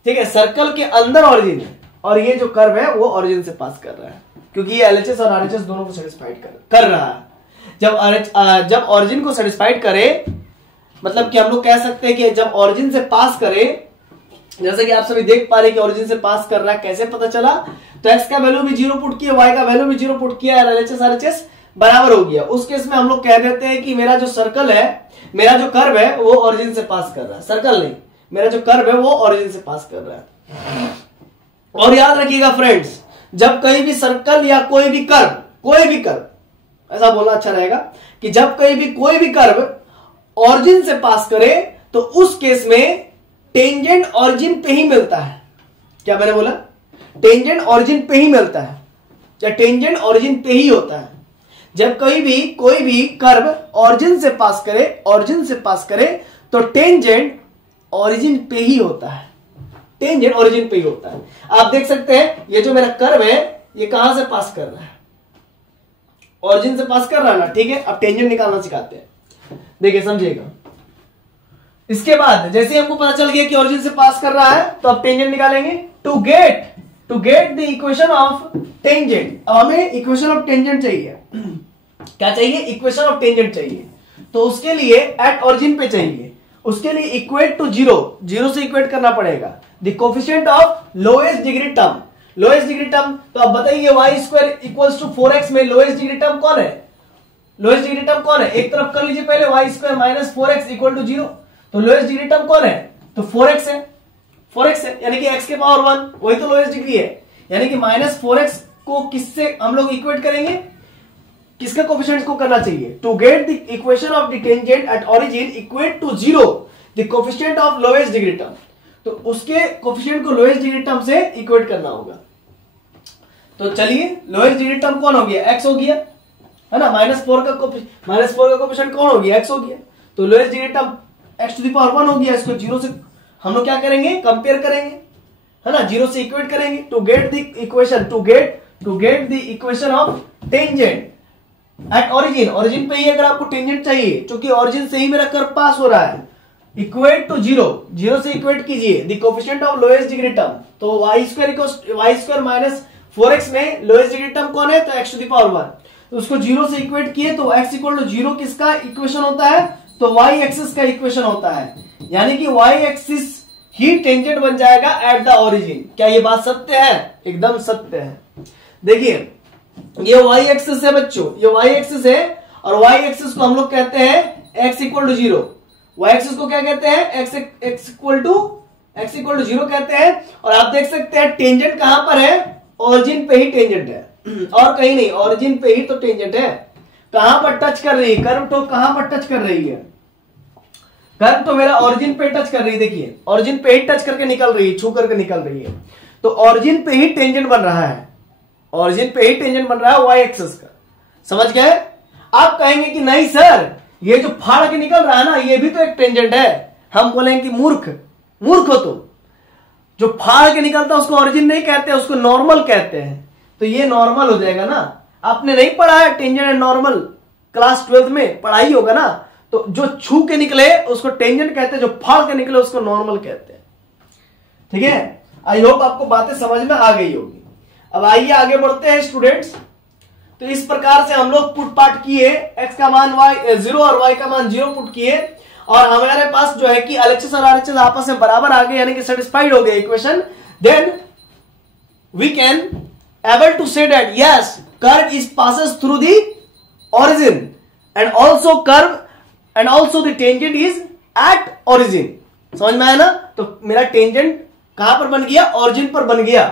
ठीक है, सर्कल के अंदर ओरिजिन है, और ये जो कर्व है वो ओरिजिन से पास कर रहा है, क्योंकि ये LHS और RHS दोनों को सेटिस्फाइड कर रहा है। जब ओरिजिन को सेटिस्फाइड करे, मतलब कि हम लोग कह सकते हैं कि जब ओरिजिन से पास करे, जैसे कि आप सभी देख पा रहे कि ओरिजिन से पास कर रहा है, कैसे पता चला? तो x का वैल्यू भी 0 पुट किया, y का वैल्यू भी 0 पुट किया, LHS RHS बराबर हो गया। उस केस में हम लोग कह देते हैं कि मेरा जो सर्कल है, मेरा जो कर्व है वो ओरिजिन से पास कर रहा है, सर्कल नहीं, मेरा जो कर्व है वो ओरिजिन से पास कर रहा है। और याद रखिएगा फ्रेंड्स, जब कहीं भी सर्कल या कोई भी कर्व, ऐसा बोलना अच्छा रहेगा कि जब कहीं भी कोई भी कर्व ओरिजिन से पास करे तो उस केस में टेंजेंट ओरिजिन पे ही मिलता है। क्या मैंने बोला? टेंजेंट ओरिजिन पे ही मिलता है, या टेंजेंट ओरिजिन पे ही होता है। जब कोई भी कर्व ओरिजिन से पास करे तो टेंजेंट ओरिजिन पे ही होता है, टेंजेंट ओरिजिन पे ही होता है। आप देख सकते हैं ये जो मेरा कर्व है ये कहां से पास कर रहा है? ओरिजिन से पास कर रहा है ना, ठीक है। अब टेंजेंट निकालना सिखाते हैं, देखिए समझिएगा। इसके बाद जैसे हमको पता चल गया कि ओरिजिन से पास कर रहा है, तो अब टेंजेंट निकालेंगे। To get the equation of tangent, अब हमें इक्वेशन ऑफ टेंजेंट चाहिए। क्या चाहिए? इक्वेशन ऑफ टेंजेंट चाहिए। तो उसके लिए एट ओरिजिन पे चाहिए, उसके लिए इक्वेट टू 0 से इक्वेट करना पड़ेगा the coefficient of lowest degree term. तो अब बताइए y square equals to 4x में लोएस्ट डिग्री टर्म कौन है? एक तरफ कर लीजिए पहले, y square minus 4x equal to 0, तो लोएस्ट डिग्री टर्म कौन है? तो 4x है, यानी कि x के पावर 1, वही तो लोएस्ट डिग्री है। यानी कि माइनस 4x को किससे हम लोग इक्वेट करेंगे? किसके कोफिशिएंट को करना चाहिए? To get the equation of the tangent at origin equate to 0 the coefficient of lowest degree term. तो उसके कोफिशिएंट को लोएस्ट डिग्री टर्म से इक्वेट करना होगा। तो चलिए, लोएस्ट डिग्री टर्म कौन हो गया? x हो गया, है ना। -4 का कोफिशिएंट कौन हो गया? x हो गया। तो lowest degree term x to the power 1 हो गया। इसको 0 से हम लोग क्या करेंगे? कंपेयर करेंगे, है ना, 0 से इक्वेट करेंगे। To get the equation of tangent at origin पे ही अगर आपको टेंजेंट चाहिए, क्योंकि ओरिजिन से ही मेरा कर्व पास हो रहा है, इक्वेट टू 0 से इक्वेट कीजिए the coefficient of lowest degree term. तो y स्क्वायर माइनस 4x में लोएस्ट डिग्री टर्म कौन है? तो x टू द पावर 1। तो उसको 0 से इक्वेट किए तो x इक्वल टू 0 किसका इक्वेशन होता है? तो y एक्सिस का इक्वेशन होता है, यानी कि y एक्सिस ही टेंजेंट बन जाएगा एट द ओरिजिन। क्या ये बात सत्य है? एकदम सत्य है। देखिए ये y एक्सिस है बच्चों, ये y एक्सिस है, और y एक्सिस को हम लोग कहते हैं x equal to 0। y axis को क्या कहते हैं? x इक्वल टू 0 कहते हैं। और आप देख सकते हैं टेंजेंट कहां पर है? ओरिजिन पे ही टेंजेंट है, और कहीं नहीं, ओरिजिन पे ही तो टेंजेंट है। कहां पर टच कर रही है? कर्व तो कहां पर टच कर रही है? कर्व तो मेरा ओरिजिन पे टच कर रही है। देखिए ओरिजिन पे ही टच करके निकल रही है, छू करके निकल रही है। तो ओरिजिन पे ही टेंजेंट बन रहा है, y एक्सिस का। समझ गए? आप कहेंगे कि नहीं सर, ये जो फाड़ के निकल रहा है ना, ये भी तो एक टेंजेंट है। हम बोलेंगे कि मूर्ख हो तुम, जो फाड़ के निकलता है उसको ओरिजिन नहीं कहते, उसको नॉर्मल कहते हैं। तो ये नॉर्मल हो जाएगा ना। आपने नहीं पढ़ा है tangent and normal? Class 12th में पढ़ाई होगा ना। तो जो छू के निकले उसको टेंजेंट कहते हैं, जो फाड़ के निकले उसको नॉर्मल कहते हैं। ठीक है, आई होप आपको बातें समझ में आ गई होगी। अब आइए आगे बढ़ते हैं स्टूडेंट्स। तो इस प्रकार से हम लोग पुट पार्ट किए, x का मान y 0 और y का मान 0 पुट किए, और हमारे पास जो है कि LHS और RHS आपस में बराबर आ गए, यानी कि सेटिस्फाइड हो गया equation. Then we can able to say that yes curve is passes through the origin and also curve and also the tangent is at origin। समझ में आया ना? तो मेरा टेंजेंट कहां पर बन गया? ऑरिजिन पर बन गया।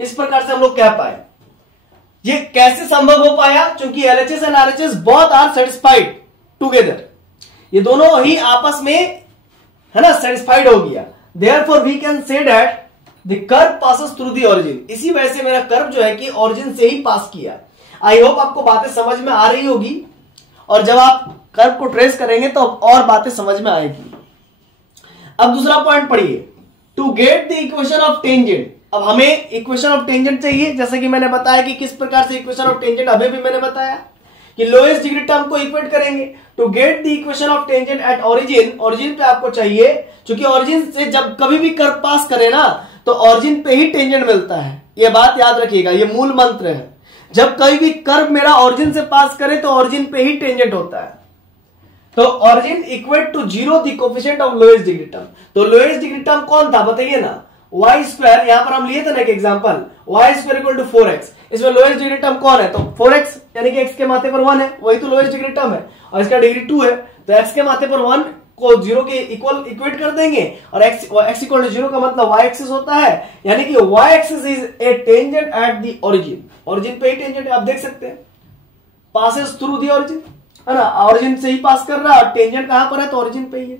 इस प्रकार से हम लोग कह पाए। ये कैसे संभव हो पाया? क्योंकि LHS and RHS both are satisfied together, ये दोनों ही आपस में है ना सेटिस्फाइड हो गया। Therefore we can say that the curve passes through the origin. इसी वजह से मेरा कर्व जो है कि ऑरिजिन से ही पास किया। आई होप आपको बातें समझ में आ रही होगी, और जब आप कर्व को ट्रेस करेंगे तो और बातें समझ में आएगी। अब दूसरा पॉइंट पढ़िए, to get the equation of tangent. अब हमें इक्वेशन ऑफ टेंजेंट चाहिए, जैसे कि मैंने बताया कि किस प्रकार से इक्वेशन ऑफ टेंजेंट अभी भी मैंने बताया कि लोएस्ट डिग्री टर्म को इक्वेट करेंगे। To get the equation of tangent at origin, origin पे आपको चाहिए, क्योंकि ऑरिजिन से जब कभी भी कर्व पास करे ना तो ऑरिजिन पे ही टेंजेंट मिलता है। यह बात याद रखिएगा, यह मूल मंत्र है। जब कभी भी कर्व मेरा ऑरिजिन से पास करे तो ऑरिजिन पे ही टेंजेंट होता है। तो origin equate to 0 the coefficient of lowest degree term. तो लोएस्ट डिग्री टर्म कौन था बताइए ना? y स्क्वायर, यहां पर हम लिए थे ना एक example, y square equal to 4x। इसमें लोएस्ट डिग्री टर्म कौन है? तो 4x, यानी कि x के माथे पर 1 है, वही तो लोएस्ट डिग्री टर्म है, और इसका डिग्री 2 है। तो x के माथे पर 1 को 0 के इक्वल इक्वेट कर देंगे, और x इक्वल टू 0 का मतलब y एक्सिस होता है, यानी कि y axis is a tangent at the origin. Origin पे ही टेंजेंट है, आप देख सकते हैं, पासेस थ्रू द ऑरिजिन, है ना, ऑरिजिन से ही पास कर रहा है, और टेंजेंट कहां पर है? तो ऑरिजिन पे ही है।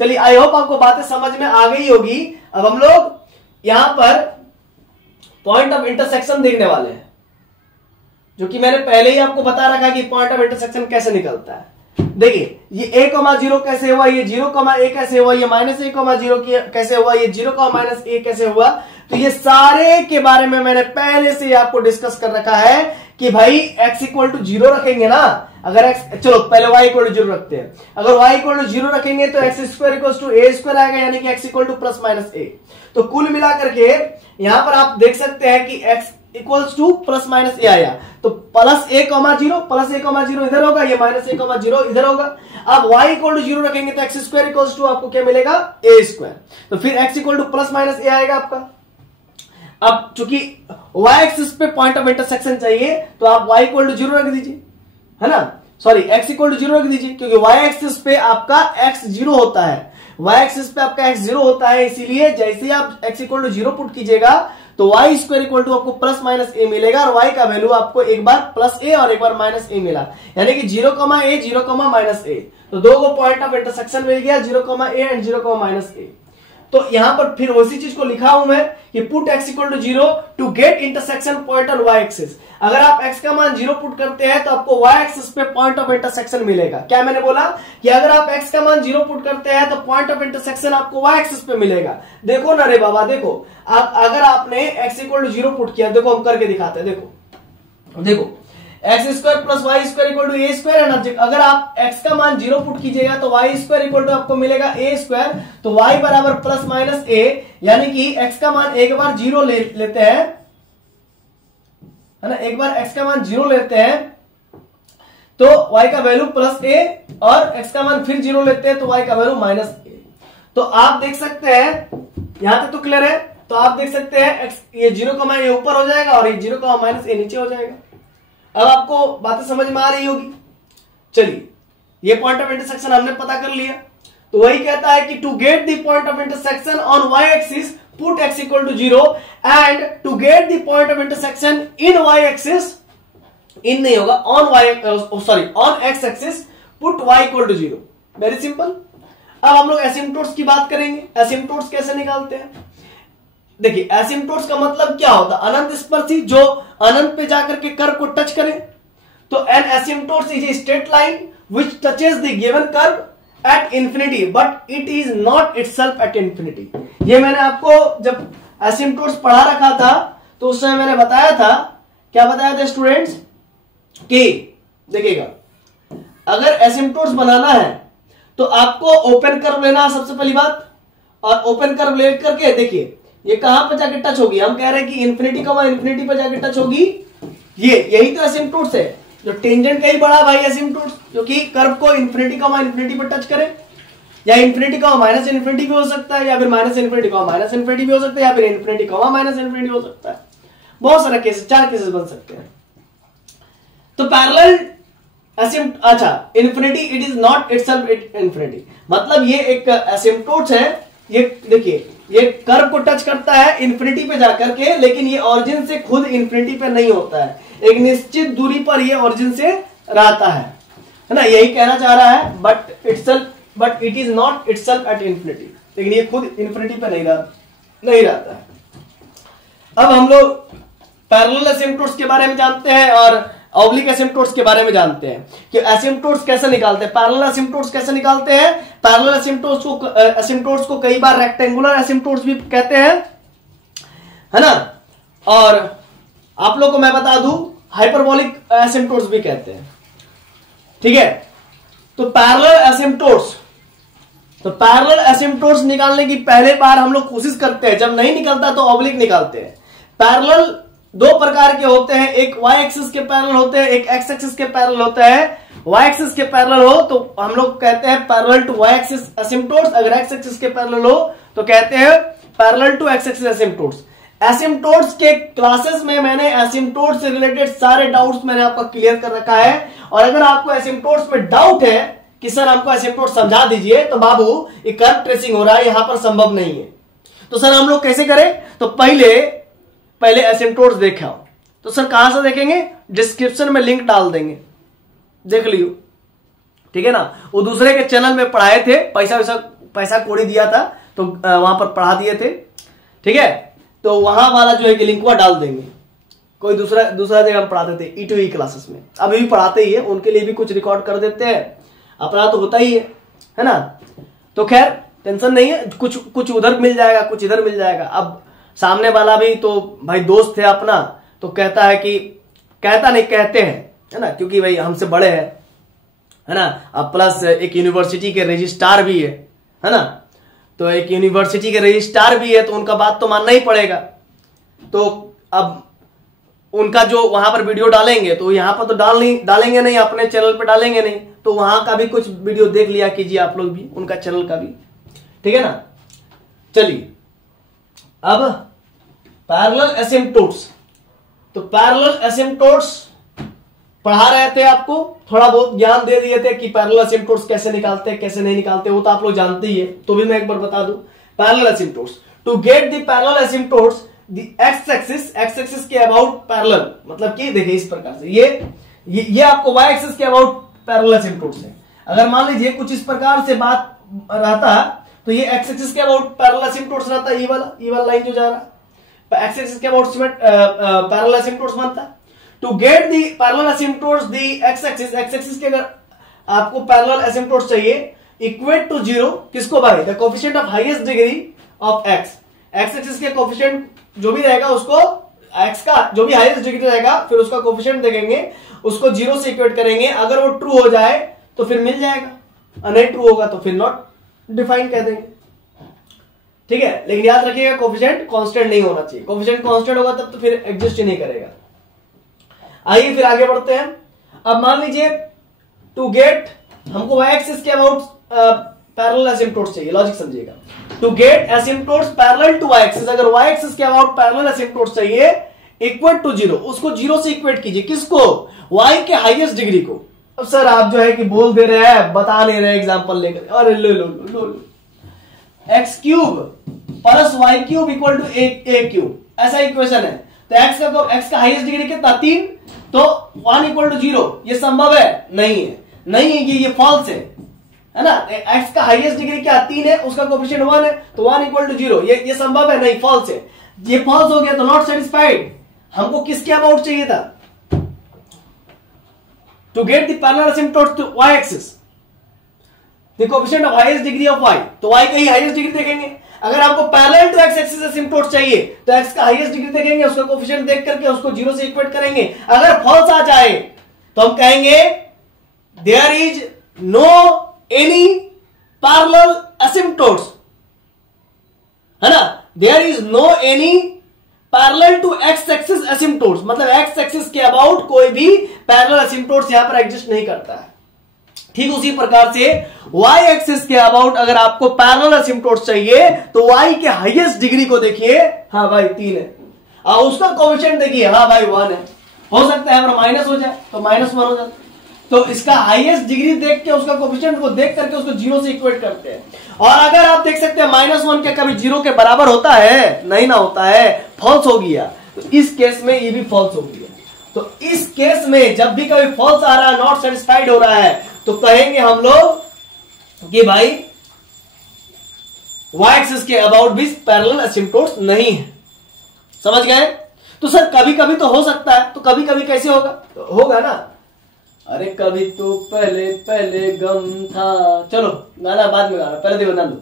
चलिए, आई होप आपको बातें समझ में आ गई होगी। अब हम लोग यहां पर पॉइंट ऑफ इंटरसेक्शन देखने वाले हैं, जो कि मैंने पहले ही आपको बता रखा कि पॉइंट ऑफ इंटरसेक्शन कैसे निकलता है। देखिए, ये a,0 कैसे हुआ, ये 0,a कैसे हुआ, ये -a,0 कैसे हुआ, ये 0,-a कैसे हुआ। तो ये सारे के बारे में मैंने पहले से आपको डिस्कस कर रखा है कि भाई x इक्वल टू 0 रखेंगे ना, अगर x, चलो पहले y इक्वल टू 0 रखते हैं। अगर y इक्वल टू 0 रखेंगे तो x square equal to a square आएगा, यानी कि x इक्वल टू +-a। तो कुल मिलाकर के यहां पर आप देख सकते हैं कि x इक्वल्स टू +-a आया, तो +a,0 इधर होगा, ये -a,0 इधर होगा। अब y इक्वल टू 0 रखेंगे तो x स्क्वायर इक्वल्स टू आपको क्या मिलेगा? a square. तो फिर x इक्वल टू +-a आएगा आपका। अब चूंकि y एक्सिस पे पॉइंट ऑफ इंटरसेक्शन चाहिए, तो आप y इक्वल टू 0 रख दीजिए, है ना, सॉरी x इक्वल टू 0 रख दीजिए, क्योंकि y एक्सिस पे आपका x 0 होता है, y एक्सिस पे आपका x 0 होता है, इसीलिए जैसे ही आप x इक्वल टू 0 पुट कीजिएगा तो y स्क्वायर इक्वल टू आपको +-a मिलेगा, और y का वैल्यू आपको एक बार +a और एक बार -a मिला, यानी कि 0,a 0,-a। तो दो को पॉइंट ऑफ इंटरसेक्शन मिल गया, 0,a एंड 0,-a। तो यहां पर फिर उसी चीज को लिखा हूं मैं कि put x equal to 0 to get intersection point on y axis. अगर आप x का मान 0 पुट करते हैं तो आपको y एक्सिस पे पॉइंट ऑफ इंटरसेक्शन मिलेगा। क्या मैंने बोला कि अगर आप x का मान 0 पुट करते हैं तो पॉइंट ऑफ इंटरसेक्शन आपको y एक्सिस पे मिलेगा। देखो ना रे बाबा, देखो अगर आपने x इक्वल टू 0 पुट किया, देखो हम करके दिखाते हैं, देखो x square plus Y square equal to A square है ना। अगर आप x का मान 0 पुट कीजिएगा तो y स्क्वायर इक्वल टू आपको मिलेगा ए स्क्वायर, तो y बराबर +-a, यानी कि x का मान एक बार 0 लेते हैं, है ना, एक बार x का मान 0 लेते हैं तो y का वैल्यू +a, और x का मान फिर 0 लेते हैं तो y का वैल्यू -a। तो आप देख सकते हैं, यहां तक तो क्लियर है। तो आप देख सकते हैं x ये 0,a ऊपर हो जाएगा और ये 0,-a नीचे हो जाएगा। अब आपको बातें समझ में आ रही होगी। चलिए, ये पॉइंट ऑफ इंटरसेक्शन हमने पता कर लिया। तो वही कहता है कि to get the point of intersection on y axis put x equal to 0, and to get the point of intersection in y axis, in नहीं होगा, on x axis put y equal to 0। Very simple. अब हम लोग एसिम्पटोट्स की बात करेंगे। एसिम्पटोट्स कैसे निकालते हैं? देखिए, एसिम्पटोट्स का मतलब क्या होता है? अनंत स्पर्शी, जो अनंत पे जाकर के कर्व को टच करे। तो an asymptotes is a straight line which touches the given curve at infinity but it is not itself at infinity. ये मैंने आपको जब एसिम्पटोट्स पढ़ा रखा था तो उस समय मैंने बताया था, क्या बताया था स्टूडेंट्स, कि देखिएगा अगर एसिम्पटोट्स बनाना है तो आपको ओपन कर्व लेना है सबसे पहली बात, और ओपन कर्व ले करके देखिए ये कहां पर जाके टच होगी, हम कह रहे हैं कि इन्फिनिटी कमा इन्फिनिटी पर जाके टच होगी, यही तो एसिम्पटोट्स है। जो टेंजेंट का ही बड़ा भाई एसिम्पटोट्स, जो कि कर्व को इन्फिनिटी कमा इन्फिनिटी पर टच करे, या इन्फिनिटी कमा माइनस इन्फिनिटी भी हो सकता है, या फिर minus infinity comma minus infinity भी हो सकता है, या फिर इन्फिनिटी कमा माइनस इन्फिनिटी हो सकता है। बहुत सारे केसेस, 4 केसेस बन सकते हैं। तो पैरेलल अच्छा infinity it is not itself infinity, मतलब ये एक एसिम्पटोट्स है, ये देखिए ये कर्व को टच करता है इन्फिनिटी पे जाकर के, लेकिन ये ऑरिजिन से खुद इन्फिनिटी पे नहीं होता है, एक निश्चित दूरी पर ये ऑरिजिन से रहता है ना, यही कहना चाह रहा है। But it is not itself at infinity, लेकिन ये खुद इन्फिनिटी पे नहीं रहता है। अब हम लोग पैरेलल एसिम्पटोट्स के बारे में जानते हैं और ऑब्लिक एसिम्पटोट्स के बारे में जानते हैं कि एसिम्पटोट्स कैसे निकालते हैं, पैरेलल एसिम्पटोट्स कैसे निकालते हैं। पैरेलल एसिम्पटोट्स को कई बार रेक्टेंगुलर एसिम्पटोट्स भी कहते हैं, है ना, और आप लोग को मैं बता दूं हाइपरबोलिक एसिम्पटोट्स भी कहते हैं, ठीक है। तो पैरेलल एसिम्पटोट्स निकालने की पहले बार हम लोग कोशिश करते हैं, जब नहीं निकलता तो ऑब्लिक निकालते हैं। पैरेलल 2 प्रकार के होते हैं, एक y एक्सिस के पैरेलल होते हैं, एक x एक्सिस के पैरेलल होता है। y एक्सिस के पैरेलल हो तो हम लोग कहते हैं पैरेलल टू y एक्सिस एसिम्पटोट्स, अगर x एक्सिस के पैरेलल हो तो कहते हैं पैरेलल टू x एक्सिस एसिम्पटोट्स। एसिम्पटोट्स के क्लासेस में मैंने एसिम्पटोट्स से रिलेटेड सारे डाउट्स मैंने आपका क्लियर कर रखा है, और अगर आपको एसिम्पटोट्स में डाउट है कि सर हमको एसिम्पटोट समझा दीजिए, तो बाबू ये कर्व ट्रेसिंग हो रहा है, यहां पर संभव नहीं है, तो सर हम लोग कैसे करें, तो पहले एसिम्पटोट्स देखा हो तो सर कहां से देखेंगे, डिस्क्रिप्शन में लिंक डाल देंगे, देख लियो, ठीक है ना। वो दूसरे के चैनल में पढ़ाए थे, पैसा कोड़ी दिया था तो वहां पर पढ़ा दिए थे, ठीक है, तो वहां वाला जो है कि लिंक डाल देंगे। कोई दूसरा जगह हम पढ़ाते थे E2E क्लासेस में, अभी भी पढ़ाते ही है, उनके लिए भी कुछ रिकॉर्ड कर देते हैं, अपना तो होता ही है ना। तो खैर टेंशन नहीं है, कुछ उधर मिल जाएगा, कुछ इधर मिल जाएगा। अब सामने वाला भी तो भाई दोस्त है अपना, तो कहता नहीं कहते हैं, है ना, क्योंकि भाई हमसे बड़े हैं, है ना। अब प्लस एक यूनिवर्सिटी के रजिस्ट्रार भी है ना, तो एक यूनिवर्सिटी के रजिस्ट्रार भी है, तो उनका बात तो मानना ही पड़ेगा। तो अब उनका जो वहां पर वीडियो डालेंगे तो यहां पर तो डालेंगे नहीं, अपने चैनल पे डालेंगे नहीं, तो वहां का भी कुछ वीडियो देख लिया कीजिए आप लोग भी, उनका चैनल का भी, ठीक है ना। चलिए अब पैरेलल एसिम्पटोट्स, तो पैरेलल एसिम्पटोट्स पढ़ा रहे थे, आपको थोड़ा बहुत ज्ञान दे दिए थे कि पैरेलल एसिम्पटोट्स कैसे निकालते हैं कैसे नहीं निकालते, वो तो आप लोग जानते ही है, तो भी मैं एक बार बता दूं। Parallel asymptotes, to get the parallel asymptotes the x axis के अबाउट पैरेलल, मतलब कि देखिए इस प्रकार से ये आपको y एक्सिस के अबाउट पैरेलल एसिम्पटोट्स है। अगर मान लीजिए कुछ इस प्रकार से बात रहता तो ये x एक्सिस के अबाउट पैरेलल एसिम्पटोट्स रहता, ये वाला लाइन जो जा रहा है x एक्सिस के अबाउट पैरेलल एसिम्पटोट्स बनता है। To get the parallel asymptotes the x axis के अगर आपको पैरेलल एसिम्पटोट्स चाहिए इक्वेट टू 0, किसको भाई, the coefficient of highest degree of x axis के कोएफिशिएंट जो भी रहेगा उसको x का जो भी हाईएस्ट डिग्री रहेगा फिर उसका कोएफिशिएंट देखेंगे, उसको 0 से इक्वेट करेंगे, अगर वो ट्रू हो जाए तो फिर मिल जाएगा, नहीं ट्रू होगा तो फिर नॉट डिफाइन कह देंगे, ठीक है। लेकिन याद रखिएगा कोएफिशिएंट कांस्टेंट नहीं होना चाहिए, कोएफिशिएंट कांस्टेंट होगा तब तो फिर एग्जिस्ट ही नहीं करेगा। आइए फिर आगे बढ़ते हैं। अब मान लीजिए टू गेट हमको y एक्सिस के अबाउट पैरेलल एसिम्पटोट्स चाहिए, लॉजिक समझिएगा। To get asymptotes parallel to y axis, अगर y एक्सिस के अबाउट पैरेलल एसिम्पटोट्स चाहिए इक्वेट टू 0, उसको 0 से इक्वेट कीजिए, किसको, y के हाईएस्ट डिग्री को। अब सर आप जो है कि बोल दे रहे हैं, बता नहीं रहे एग्जांपल लेकर, अरे लो x cube plus y cube equal to a cube, ऐसा इक्वेशन है। तो एक्स का हाईएस्ट डिग्री कितना 3, तो 1 इक्वल टू 0, ये संभव है, नहीं है, ये फॉल्स है ना। एक्स का हाईएस्ट डिग्री क्या 3 है, उसका कोएफिशिएंट 1 है, तो 1 इक्वल टू 0, ये संभव है, नहीं, फॉल्स है। ये फॉल्स हो गया तो नॉट सेटिस्फाइड। हमको किसके अबाउट चाहिए था, to get the parallel asymptotes to y axis the coefficient of highest degree of y, तो y का ही हाईएस्ट डिग्री देखेंगे। अगर आपको पैरेलल टू x एक्सिस एसिम्पटोट्स चाहिए तो x का हाईएस्ट डिग्री देखेंगे, उसका कोएफिशिएंट देख करके उसको 0 से इक्वेट करेंगे। अगर फॉल्स आ जाए तो हम कहेंगे there is no any parallel asymptotes, है ना, there is no any parallel to x axis asymptotes, मतलब एक्स एक्सिस के अबाउट कोई भी पैरेलल एसिम्पटोट्स यहां पर एग्जिस्ट नहीं करता है। ठीक उसी प्रकार से y एक्सिस के अबाउट अगर आपको पैरेलल एसिम्पटोट्स चाहिए तो y के हाईएस्ट डिग्री को देखिए, हाँ भाई 3 है, और उसका कोएफिशिएंट देखिए, हाँ भाई 1 है। हो सकता है अगर माइनस हो जाए तो -1 हो जाए, तो इसका हाईएस्ट डिग्री देख के उसका कोएफिशिएंट को देख करके उसको 0 से इक्वेट करते हैं। और अगर आप देख सकते हैं -1 क्या कभी 0 के बराबर होता है? नहीं ना होता है, फॉल्स हो गया। तो इस केस में ये भी फॉल्स हो गया। तो इस केस में जब भी कभी फॉल्स आ रहा है, नॉट सेटिस्फाइड हो रहा है, तो कहेंगे हम लोग कि भाई y एक्सिस के अबाउट भी पैरेलल एसिम्पटोट्स नहीं है। समझ गए? तो सर कभी कभी तो हो सकता है, तो कभी कभी कैसे होगा? तो होगा ना, अरे कभी तो पहले पहले गम था, चलो गाना बाद में गाना, पहले तो बता दो।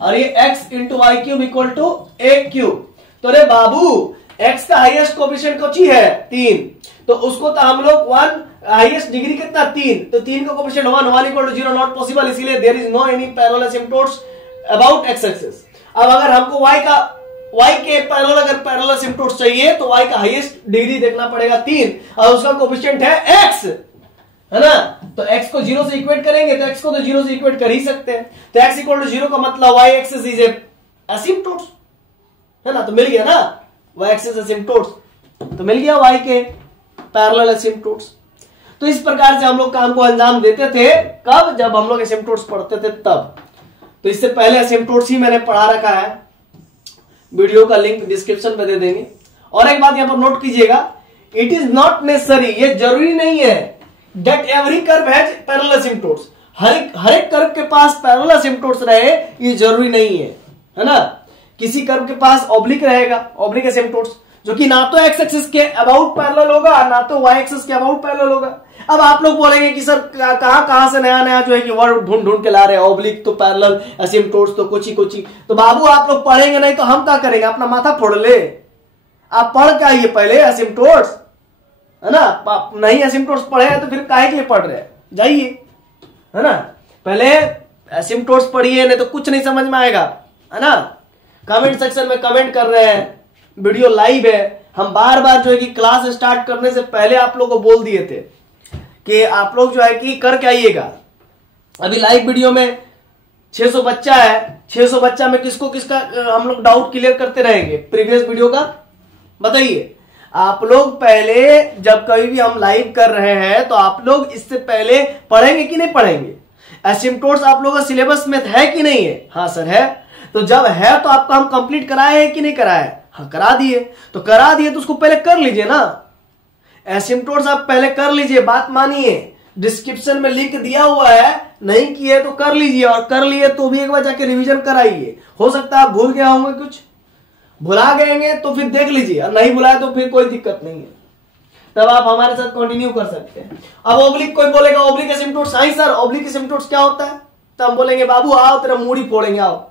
और ये x into y cube equal to a cube, तो रे बाबू x का हाईएस्ट कोएफिशिएंट कौन है? 3, तो उसको तो हम लोग 1 हाईएस्ट डिग्री कितना? 3, तो 3 का coefficient 1 equal to 0 not possible, इसीलिए there is no any parallel asymptotes about x axis. अब अगर हमको y के पैरेलल अगर पैरेलल एसिम्पटोट्स चाहिए तो y का हाईएस्ट डिग्री देखना पड़ेगा 3, और उसका कोएफिशिएंट है x, है ना, तो x को 0 से इक्वेट करेंगे, तो x को तो 0 से इक्वेट कर ही सकते हैं। तो x इक्वल टू 0 का मतलब y एक्सिस इज एसिम्पटोट्स, है ना, तो मिल गया ना y एक्सिस एसिम्पटोट्स, तो मिल गया y के पैरेलल एसिम्पटोट्स। तो इस प्रकार से हम लोग काम को अंजाम देते थे। कब? जब हम लोग एसिम्पटोट्स पढ़ते थे तब। तो इससे पहले एसिम्पटोट्स ही मैंने पढ़ा रखा है, वीडियो का लिंक डिस्क्रिप्शन में दे देंगे। और एक बात यहां पर नोट कीजिएगा, इट इज नॉट नेसेसरी, ये जरूरी नहीं है that every curve has parallel asymptotes, हर एक कर्व के पास पैरेलल एसिम्पटोट्स रहे, ये जरूरी नहीं है ना। किसी कर्व के पास ऑब्लिक रहेगा, ऑब्लिक एसिम्पटोट्स, जो कि ना तो एक्स एक्सिस के अबाउट पैरेलल होगा ना तो वाई एक्सिस के अबाउट पैरेलल होगा। अब आप लोग बोलेंगे कि सर कहां से नया नया जो है कि वर्ड ढूंढ ढूंढ के ला रहे हैं, ऑब्लिक तो पैरेलल एसिम्पटोट्स तो कुछ ही। तो बाबू आप लोग पढ़ेंगे नहीं तो हम क्या करेंगे? अपना माथा फोड़ ले। आप पढ़ के आइए पहले एसिम्पटोट्स, है ना, नहीं एसिम्पटोट्स पढ़े हैं तो फिर काहे के लिए पढ़ रहे हैं? जाइए, है ना, पहले एसिम्पटोट्स पढ़िए, नहीं तो कुछ नहीं समझ में आएगा, है ना। कमेंट सेक्शन में कमेंट कर रहे हैं, वीडियो लाइव है, हम बार बार जो है कि क्लास स्टार्ट करने से पहले आप लोगों को बोल दिए थे कि आप लोग जो है कि करके आइएगा। अभी लाइव वीडियो में 600 बच्चा है, 600 बच्चा में किसको किसका हम लोग डाउट क्लियर करते रहेंगे प्रीवियस वीडियो का? बताइए। आप लोग पहले जब कभी भी हम लाइव कर रहे हैं तो आप लोग इससे पहले पढ़ेंगे कि नहीं पढ़ेंगे? एसिम्पटोट्स आप लोगों का सिलेबस में है कि नहीं है? हाँ सर है। तो जब है तो आपको हम कंप्लीट कराए हैं कि नहीं कराए? हाँ करा दिए। तो करा दिए तो उसको पहले कर लीजिए ना, एसिम्पटोट्स आप पहले कर लीजिए, बात मानिए। डिस्क्रिप्शन में लिंक दिया हुआ है, नहीं किए तो कर लीजिए, और कर लिए तो भी एक बार जाके रिवीजन कराइए। हो सकता है आप भूल गए होंगे, कुछ भुला गएंगे तो फिर देख लीजिए, और नहीं भुलाए तो फिर कोई दिक्कत नहीं है, तब आप हमारे साथ कंटिन्यू कर सकते हैं। अब ओब्लिक कोई बोलेगा ओब्लिक एसिम्पटोट्स, हाँ सर ओब्लिक एसिम्पटोट्स क्या होता है? तो हम बोलेंगे बाबू आओ तेरा मूड़ी फोड़ेंगे, आओ।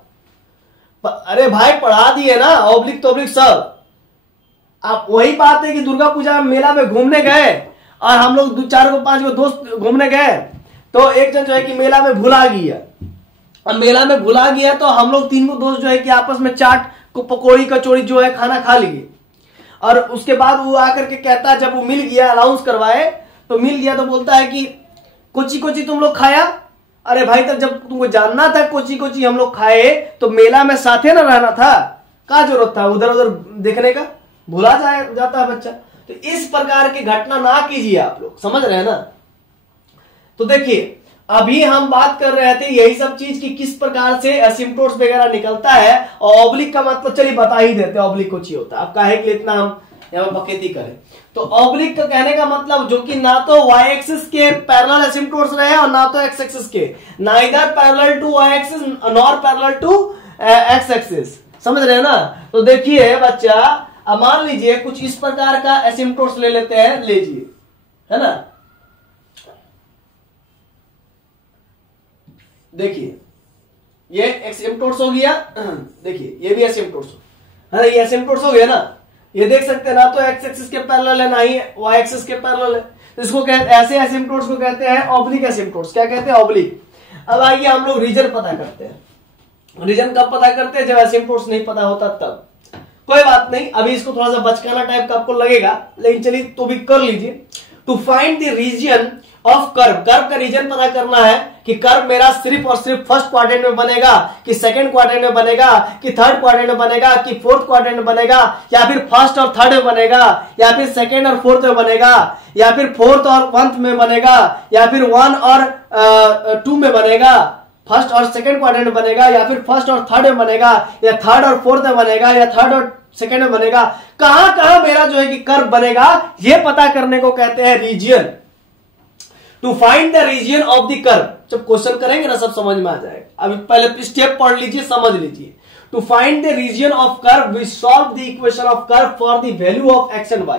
अरे भाई पढ़ा दिए ना ओब्लिक तो ओब्लिक सब। आप वही बात है कि दुर्गा पूजा में मेला में घूमने गए और हम लोग 4-5 दोस्त घूमने गए, तो एक जन जो है कि मेला में भुला गया। अब मेला में भुला गया तो हम लोग 3 दोस्त जो है कि आपस में चाट को पकौड़ी कचौड़ी जो है खाना खा लिए, और उसके बाद वो आकर के कहता है, जब वो मिल गया अनाउंस करवाए तो मिल गया तो बोलता है कि कोची कोची तुम लोग खाया? अरे भाई तब जब तुमको जानना था कोची कोची हम लोग खाए तो मेला में साथे ना रहना था, क्या जरूरत था उधर उधर देखने का? भुला जाता है बच्चा। तो इस प्रकार की घटना ना कीजिए आप लोग, समझ रहे हैं ना। तो देखिए अभी हम बात कर रहे थे यही सब चीज की किस प्रकार से एसिम्पटोट्स वगैरह निकलता है, और ऑब्लिक का मतलब चलिए बता ही देते हैं ऑब्लिक कुछ ही होता है। अब काहे के लिए इतना हम यहाँ बकेती करें? तो ऑब्लिक का कहने का मतलब जो कि ना तो y एक्सिस के पैरेलल एसिम्पटोट्स रहे और ना तो x एक्सिस के, neither parallel to y axis nor parallel to x axis, समझ रहे हैं ना। तो देखिए बच्चा, अब मान लीजिए कुछ इस प्रकार का एसिम्पटोट्स ले लेते हैं, लीजिए, है ना। देखिए ये एसिम्पटोट्स हो गया, देखिए ये भी एसिम्पटोट्स है ना, ये एसिम्पटोट्स हो गया ना। ये देख सकते हैं ना तो x एक्सिस के पैरेलल है ना ही y एक्सिस के पैरेलल है। इसको कहते, ऐसे एसिम्पटोट्स को कहते हैं ऑब्लिक एसिम्पटोट्स। क्या कहते हैं? ऑब्लिक। अब आइए हम लोग रीजन पता करते हैं। रीजन कब पता करते हैं? जब एसिम्पटोट्स नहीं पता होता तब। कोई बात नहीं, अभी इसको थोड़ा सा बचकाना टाइप का आपको लगेगा, लेकिन चलिए तो भी कर लीजिए। To find the region of curve, curve का रीजन पता करना है कि कर्व मेरा सिर्फ और सिर्फ फर्स्ट क्वाड्रेंट में बनेगा कि सेकंड क्वाड्रेंट में बनेगा कि थर्ड क्वाड्रेंट में बनेगा कि फोर्थ क्वाड्रेंट में बनेगा, या फिर फर्स्ट और थर्ड में बनेगा, या फिर सेकंड और फोर्थ में बनेगा, या फिर फोर्थ और 1th में बनेगा, या फिर 1 और 2 में बनेगा, फर्स्ट और सेकंड क्वाड्रेंट में बनेगा, या फिर फर्स्ट और थर्ड में बनेगा, या थर्ड और फोर्थ में बनेगा, या थर्ड और सेकंड में बनेगा। कहां कहां मेरा जो है कि कर्व बनेगा, ये पता करने को कहते हैं region. To find the region of the curve. जब क्वेश्चन करेंगे ना सब समझ में आ जाएगा। अभी पहले स्टेप पढ़ लीजिए, समझ लीजिए। To find the region of curve we solve the equation of curve for the value of x and y.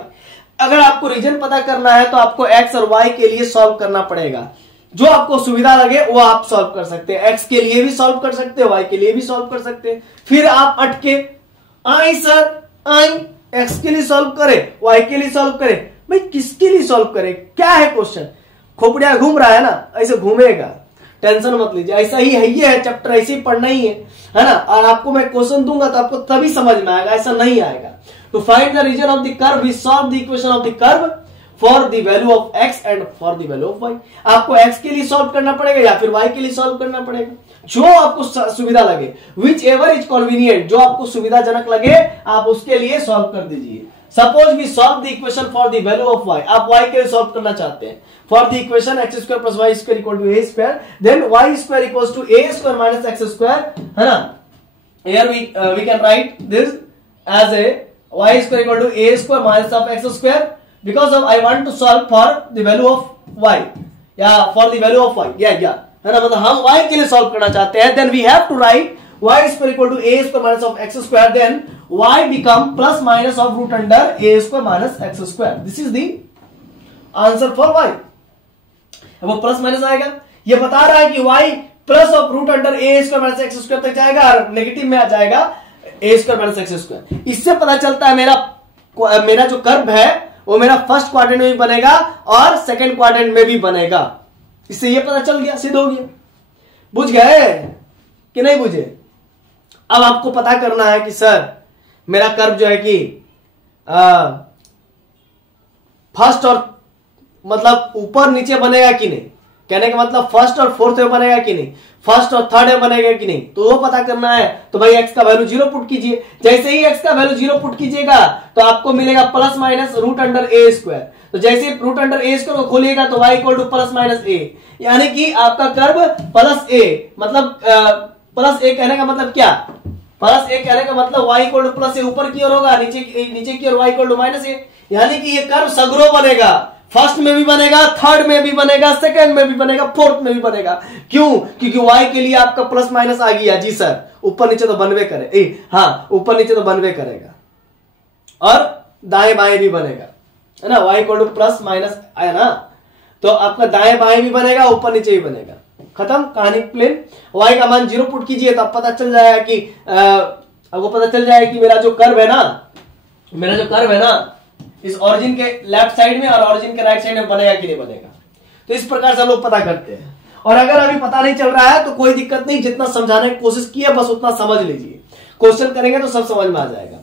अगर आपको रीजन पता करना है तो आपको एक्स और वाई के लिए सॉल्व करना पड़ेगा। जो आपको सुविधा लगे वो आप सॉल्व कर सकते हैं। एक्स के लिए भी सॉल्व कर सकते हैं, वाई के लिए भी सॉल्व कर सकते हैं। फिर आप अटके, आई सर आई एक्स के लिए सॉल्व करें, वाई के लिए सॉल्व करें। भाई किसके लिए सॉल्व करें? क्या है क्वेश्चन? खोपड़िया घूम रहा है ना, ऐसे घूमेगा, टेंशन मत लीजिए। ऐसा ही है, ये है चैप्टर, ऐसे ही पढ़ना ही है ना। और आपको मैं क्वेश्चन दूंगा तो आपको तभी समझ में आएगा, ऐसा नहीं आएगा। To find the region of the curve we solve the equation of the curve for the value of x and for the value of y. आपको एक्स के लिए सॉल्व करना पड़ेगा या फिर वाई के लिए सॉल्व करना पड़ेगा, जो आपको सुविधा लगे। विच एवर इज कन्वीनियंट, जो आपको सुविधाजनक लगे आप उसके लिए सॉल्व कर दीजिए। Suppose we solve the equation for the value of y. आप वाई के लिए सॉल्व करना चाहते हैं for the equation x square plus Y square equal to A square, then y square equals to A square minus x square, है ना। Here we can write this as a y square equal to A square minus of x square, because of I want to solve for the value of y या for the value of y, या है ना, मतलब हम y के लिए solve करना चाहते हैं। Then we have to write y square equal to a square minus of x square, then y become plus minus of root under a square minus x square. This is the answer for y। वो plus minus आएगा, ये बता रहा है कि y plus of root under a square minus x square तक जाएगा और नेगेटिव में आ जाएगा a square minus x square. इससे पता चलता है मेरा जो कर्व है वो मेरा फर्स्ट क्वाड्रेंट में भी बनेगा और सेकंड क्वाड्रेंट में भी बनेगा। इससे ये पता चल गया, सिद्ध हो गया। बुझ गए कि नहीं बुझे? अब आपको पता करना है कि सर मेरा कर्व जो है कि फर्स्ट और मतलब ऊपर नीचे बनेगा कि नहीं, कहने का मतलब फर्स्ट और फोर्थ में बनेगा कि नहीं, फर्स्ट और थर्ड में बनेगा कि नहीं, तो वो पता करना है। तो भाई एक्स का वैल्यू 0 पुट कीजिए। जैसे ही एक्स का वैल्यू 0 पुट कीजिएगा तो आपको मिलेगा plus minus root under a square. तो जैसे रूट अंडर ए स्क्वायर को खोलिएगा तो y equal to plus minus a, यानी कि आपका कर्व प्लस ए, मतलब प्लस ए कहने का मतलब क्या? प्लस ए कहने का मतलब वाई इक्वल टू प्लस ए ऊपर की ओर होगा, नीचे की ओर Y equal to minus a, यानी कि ये कर्व सगरो बनेगा। फर्स्ट में भी बनेगा, थर्ड में भी बनेगा, सेकंड में भी बनेगा, फोर्थ में भी बनेगा। क्यों? क्योंकि y के लिए आपका प्लस माइनस आ गया। जी सर, ऊपर नीचे तो बनवे करे, हाँ ऊपर नीचे तो बनवे करेगा और दाएं बाएं भी बनेगा, है ना। y equal to plus minus आया ना, तो आपका दाएं बाएं भी बनेगा, ऊपर नीचे भी बनेगा। खत्म कहानी प्लेन। y का मान 0 पुट कीजिए तो अब पता चल जाएगा कि आपको पता चल जाएगा कि मेरा जो कर्व है ना इस ओरिजिन के लेफ्ट साइड में और ओरिजिन के राइट साइड में बनेगा कि नहीं बनेगा। तो इस प्रकार से हम लोग पता करते हैं। और अगर अभी पता नहीं चल रहा है तो कोई दिक्कत नहीं, जितना समझाने की कोशिश की है बस उतना समझ लीजिए। क्वेश्चन करेंगे तो सब समझ में आ जाएगा।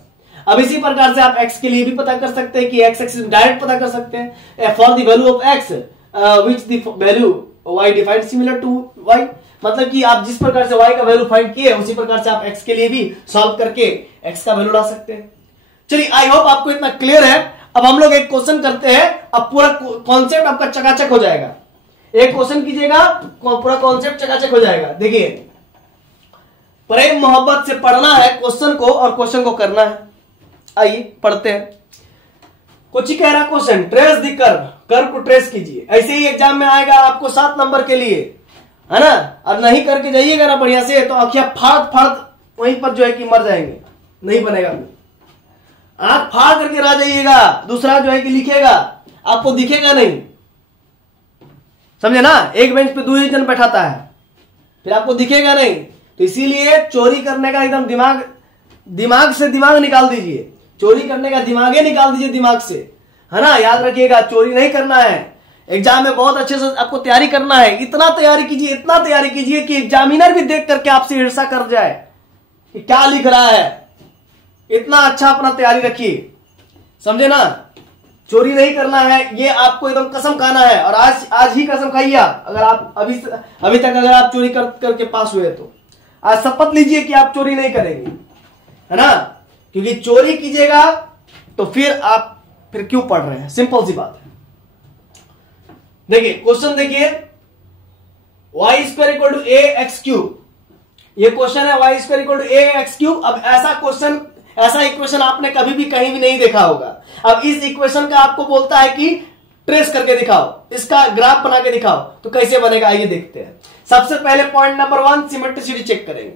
अब इसी प्रकार से आप x के लिए भी पता कर सकते हैं कि x एक्सिस डायरेक्ट पता कर सकते हैं for the value of x which the value y defined similar to y, मतलब कि आप जिस प्रकार से y का वैल्यू फाइंड किए उसी प्रकार से आप x के लिए भी सॉल्व करके x का वैल्यू ला सकते हैं। चलिए आई होप आपको इतना क्लियर है। अब हम लोग एक क्वेश्चन करते हैं, अब पूरा कॉन्सेप्ट आपका चकाचक हो जाएगा। एक क्वेश्चन कीजिएगा, पूरा कॉन्सेप्ट चकाचक हो जाएगा। देखिए, प्रेम मोहब्बत से पढ़ना है क्वेश्चन को और क्वेश्चन को करना है। आइए पढ़ते हैं। कुछ ही कह रहा क्वेश्चन, ट्रेस द कर्व को ट्रेस कीजिए। ऐसे ही एग्जाम में आएगा आपको 7 नंबर के लिए, है ना। अब नहीं करके जाइएगा ना बढ़िया से तो आंखें फाड़ वहीं पर जो है कि मर जाएंगे, नहीं बनेगा। आंख फाड़ करके रह जाइएगा, दूसरा जो है कि लिखेगा आपको दिखेगा नहीं, समझे ना। एक बेंच पे 2 जन बैठाता है, फिर आपको दिखेगा नहीं। तो इसीलिए चोरी करने का एकदम दिमाग से दिमाग निकाल दीजिए। चोरी करने का दिमाग ही निकाल दीजिए दिमाग से, है ना। याद रखिएगा चोरी नहीं करना है। एग्जाम में बहुत अच्छे से आपको तैयारी करना है। इतना तैयारी कीजिए, इतना तैयारी कीजिए कि एग्जामिनर भी देख करके आपसे ईर्ष्या कर जाए कि क्या लिख रहा है। इतना अच्छा अपना तैयारी रखिए, समझे ना। चोरी नहीं करना है, ये आपको एकदम कसम खाना है। और आज ही कसम खाइए। अगर आप अभी तक अगर आप चोरी करके पास हुए तो आज शपथ लीजिए कि आप चोरी नहीं करेंगे, है ना। क्योंकि चोरी कीजिएगा तो फिर क्यों पढ़ रहे हैं, सिंपल सी बात है। देखिए क्वेश्चन, देखिए y square equal to a x cube, ये क्वेश्चन है Y square equal to a x cube. अब ऐसा इक्वेशन आपने कभी भी कहीं भी नहीं देखा होगा। अब इस इक्वेशन का आपको बोलता है कि ट्रेस करके दिखाओ, इसका ग्राफ बना के दिखाओ, तो कैसे बनेगा आइए देखते हैं। सबसे पहले पॉइंट नंबर 1, सिमेट्रिसिटी चेक करेंगे।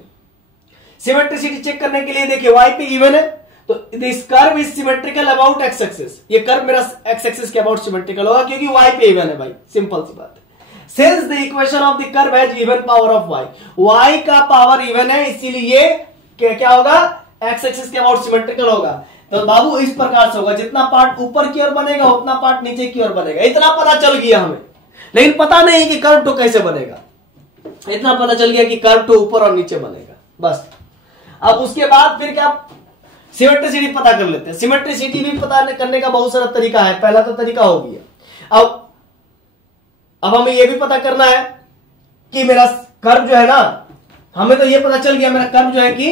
सिमेट्रिसिटी चेक करने के लिए देखिए y पे इवन है तो this curve is symmetrical about X axis, ये कर्व मेरा एक्स एक्सिस के अबाउट सिमेट्रिकल होगा क्योंकि y पे इवन है भाई, सिंपल सी बात है। Since the equation of the curve has even power of y का पावर इवन है, इसीलिए क्या होगा, एक्स एक्सिस के अबाउट सिमेट्रिकल होगा। तो बाबू इस प्रकार से होगा, जितना पार्ट ऊपर की ओर बनेगा उतना पार्ट नीचे की ओर बनेगा। इतना पता चल गया हमें, लेकिन पता नहीं कि कर्व टू कैसे बनेगा। इतना पता चल गया कि कर्व टू ऊपर और नीचे बनेगा, बस। अब उसके बाद फिर क्या, सिमेट्रिसिटी पता कर लेते हैं। सिमेट्रिसिटी भी पता करने का बहुत सारा तरीका है, पहला तो तरीका हो गया। अब हमें यह भी पता करना है कि मेरा कर्व जो है ना, हमें तो यह पता चल गया मेरा कर्व जो है कि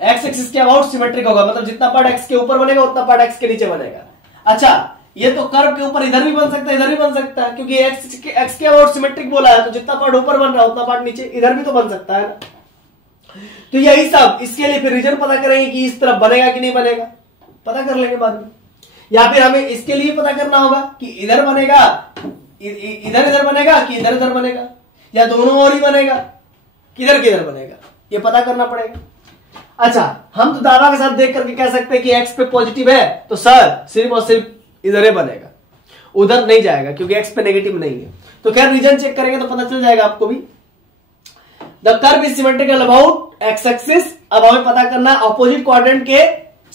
एक्स एक्सिस के अबाउट सिमेट्रिक होगा, मतलब जितना पार्ट एक्स के ऊपर बनेगा उतना पार्ट एक्स के नीचे बनेगा। अच्छा, ये तो कर्व के ऊपर इधर भी बन सकता है, इधर भी बन सकता है, क्योंकि एक्स के अबाउट सिमेट्रिक बोला है, तो जितना पार्ट ऊपर बन रहा है उतना पार्ट नीचे इधर भी तो बन सकता है ना। तो यही सब, इसके लिए फिर रीजन पता करेंगे कि इस तरफ बनेगा कि नहीं बनेगा, पता कर लेंगे बाद में। या फिर हमें इसके लिए पता करना होगा कि इधर बनेगा, इधर बनेगा कि इधर बनेगा, या दोनों ओर ही बनेगा, किधर बनेगा, ये पता करना पड़ेगा। अच्छा, हम तो दावा के साथ देख करके कह सकते हैं कि एक्स पे पॉजिटिव है तो सर सिर्फ और सिर्फ इधर ही बनेगा, उधर नहीं जाएगा क्योंकि एक्स पे नेगेटिव नहीं है। तो खैर रीजन चेक करेंगे तो पता चल जाएगा आपको भी। The curve is symmetrical about X axis. अब हमें पता करना ऑपोजिट क्वाड्रेंट के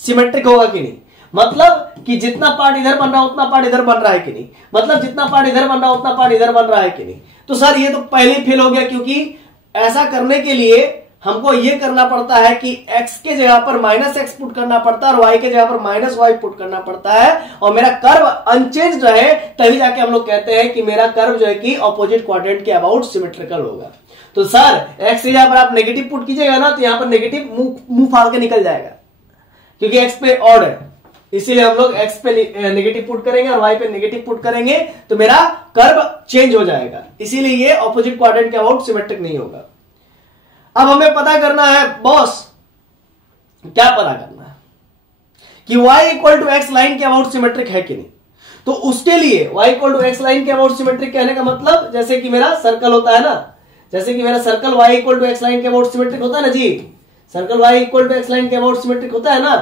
सिमेट्रिक होगा कि नहीं, मतलब कि जितना पार्ट इधर बन रहा है उतना पार्ट इधर बन रहा है कि नहीं, मतलब जितना पार्ट इधर बन रहा है उतना पार्ट इधर बन रहा है कि नहीं। तो सर ये तो पहले ही फेल हो गया, क्योंकि ऐसा करने के लिए हमको ये करना पड़ता है कि x के जगह पर -x पुट करना पड़ता है और y के जगह पर -y पुट करना पड़ता है, और मेरा कर्व अनचेंज्ड रहे, तभी जाके हम लोग कहते हैं कि मेरा कर्व जो है कि ऑपोजिट क्वाड्रेंट के अबाउट सिमेट्रिकल होगा। तो सर x के जगह पर आप नेगेटिव पुट कीजिएगा ना, तो यहां पर नेगेटिव मुंह फाड़ के निकल जाएगा, क्योंकि x पे ऑड है, इसीलिए हम लोग x पे नेगेटिव पुट करेंगे और y पे नेगेटिव पुट करेंगे, तो मेरा कर्व चेंज हो जाएगा, इसीलिए ये ऑपोजिट क्वाड्रेंट के अबाउट सिमेट्रिक नहीं होगा। अब हमें पता करना है बॉस, क्या पता करना है कि y equal to x line के अबाउट सिमेट्रिक है कि नहीं। तो उसके लिए y equal to x line के अबाउट सिमेट्रिक कहने का मतलब, जैसे कि मेरा सर्कल होता है ना, जैसे कि मेरा circle y equal to x line के अबाउट सिमेट्रिक होता है ना जी, circle y equal to x line के अबाउट सिमेट्रिक होता है ना।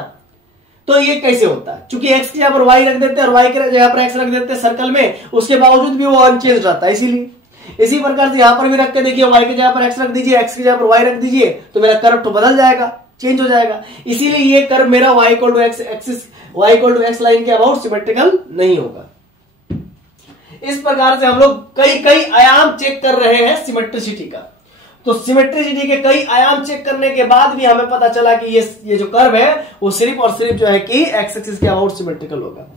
तो ये कैसे होता है, चूंकि x की जगह पर y रख देते हैं और y की जगह पर x रख देते हैं सर्कल में, उसके बावजूद भी वो अनचेंज रहता है। इसीलिए इसी प्रकार से यहां पर भी रख के देखिए, y की जगह पर x रख दीजिए, x की जगह पर y रख दीजिए, तो मेरा कर्व तो बदल जाएगा, चेंज हो जाएगा। इसीलिए ये कर्व मेरा y equal to x axis, y equal to x line के अबाउट सिमेट्रिकल नहीं होगा। इस प्रकार से हम लोग कई आयाम चेक कर रहे हैं सिमेट्रिसिटी का। तो सिमेट्रिसिटी के कई आयाम चेक करने के बाद भी हमें पता चला कि ये जो कर्व है वो सिर्फ और सिर्फ जो है कि एक्स एक्सिस के अबाउट सिमेट्रिकल होगा।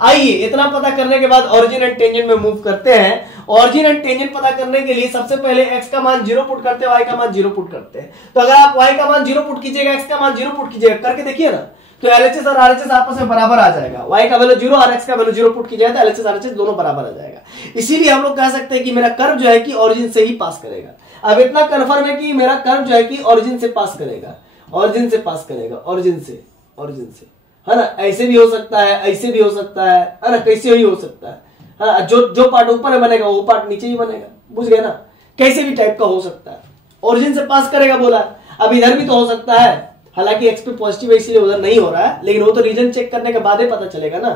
आइए इतना पता करने के बाद ऑरिजिन एंड टेंजेंट में मूव करते हैं। ऑरिजिन एंड टेंजेंट पता करने के लिए सबसे पहले x का मान 0 पुट करते हैं, y का मान 0 पुट करते हैं। तो अगर आप y का मान 0 पुट कीजिएगा, x का मान 0 पुट कीजिएगा, करके देखिए ना, तो LHS और RHS आपस में बराबर आ जाएगा। y का वैल्यू 0 और x का वैल्यू 0 पुट कीजिएगा तो LHS RHS दोनों बराबर आ जाएगा। इसीलिए हम लोग कह सकते हैं कि मेरा कर्व जो है कि ऑरिजिन से ही पास करेगा। अब इतना कन्फर्म है कि मेरा कर्व जो है कि ऑरिजिन से पास करेगा, ऑरिजिन से पास करेगा, ऑरिजिन से, है ना। ऐसे भी हो सकता है, ऐसे भी हो सकता है ना, कैसे भी हो सकता है। जो पार्ट ऊपर बनेगा वो पार्ट नीचे ही बनेगा, बुझ गए ना, कैसे भी टाइप का हो सकता है। ऑरिजिन से पास करेगा बोला, अब इधर भी तो हो सकता है, हालांकि एक्स पे पॉजिटिव है इसीलिए उधर नहीं हो रहा है, लेकिन वो तो रीजन चेक करने के बाद ही पता चलेगा ना।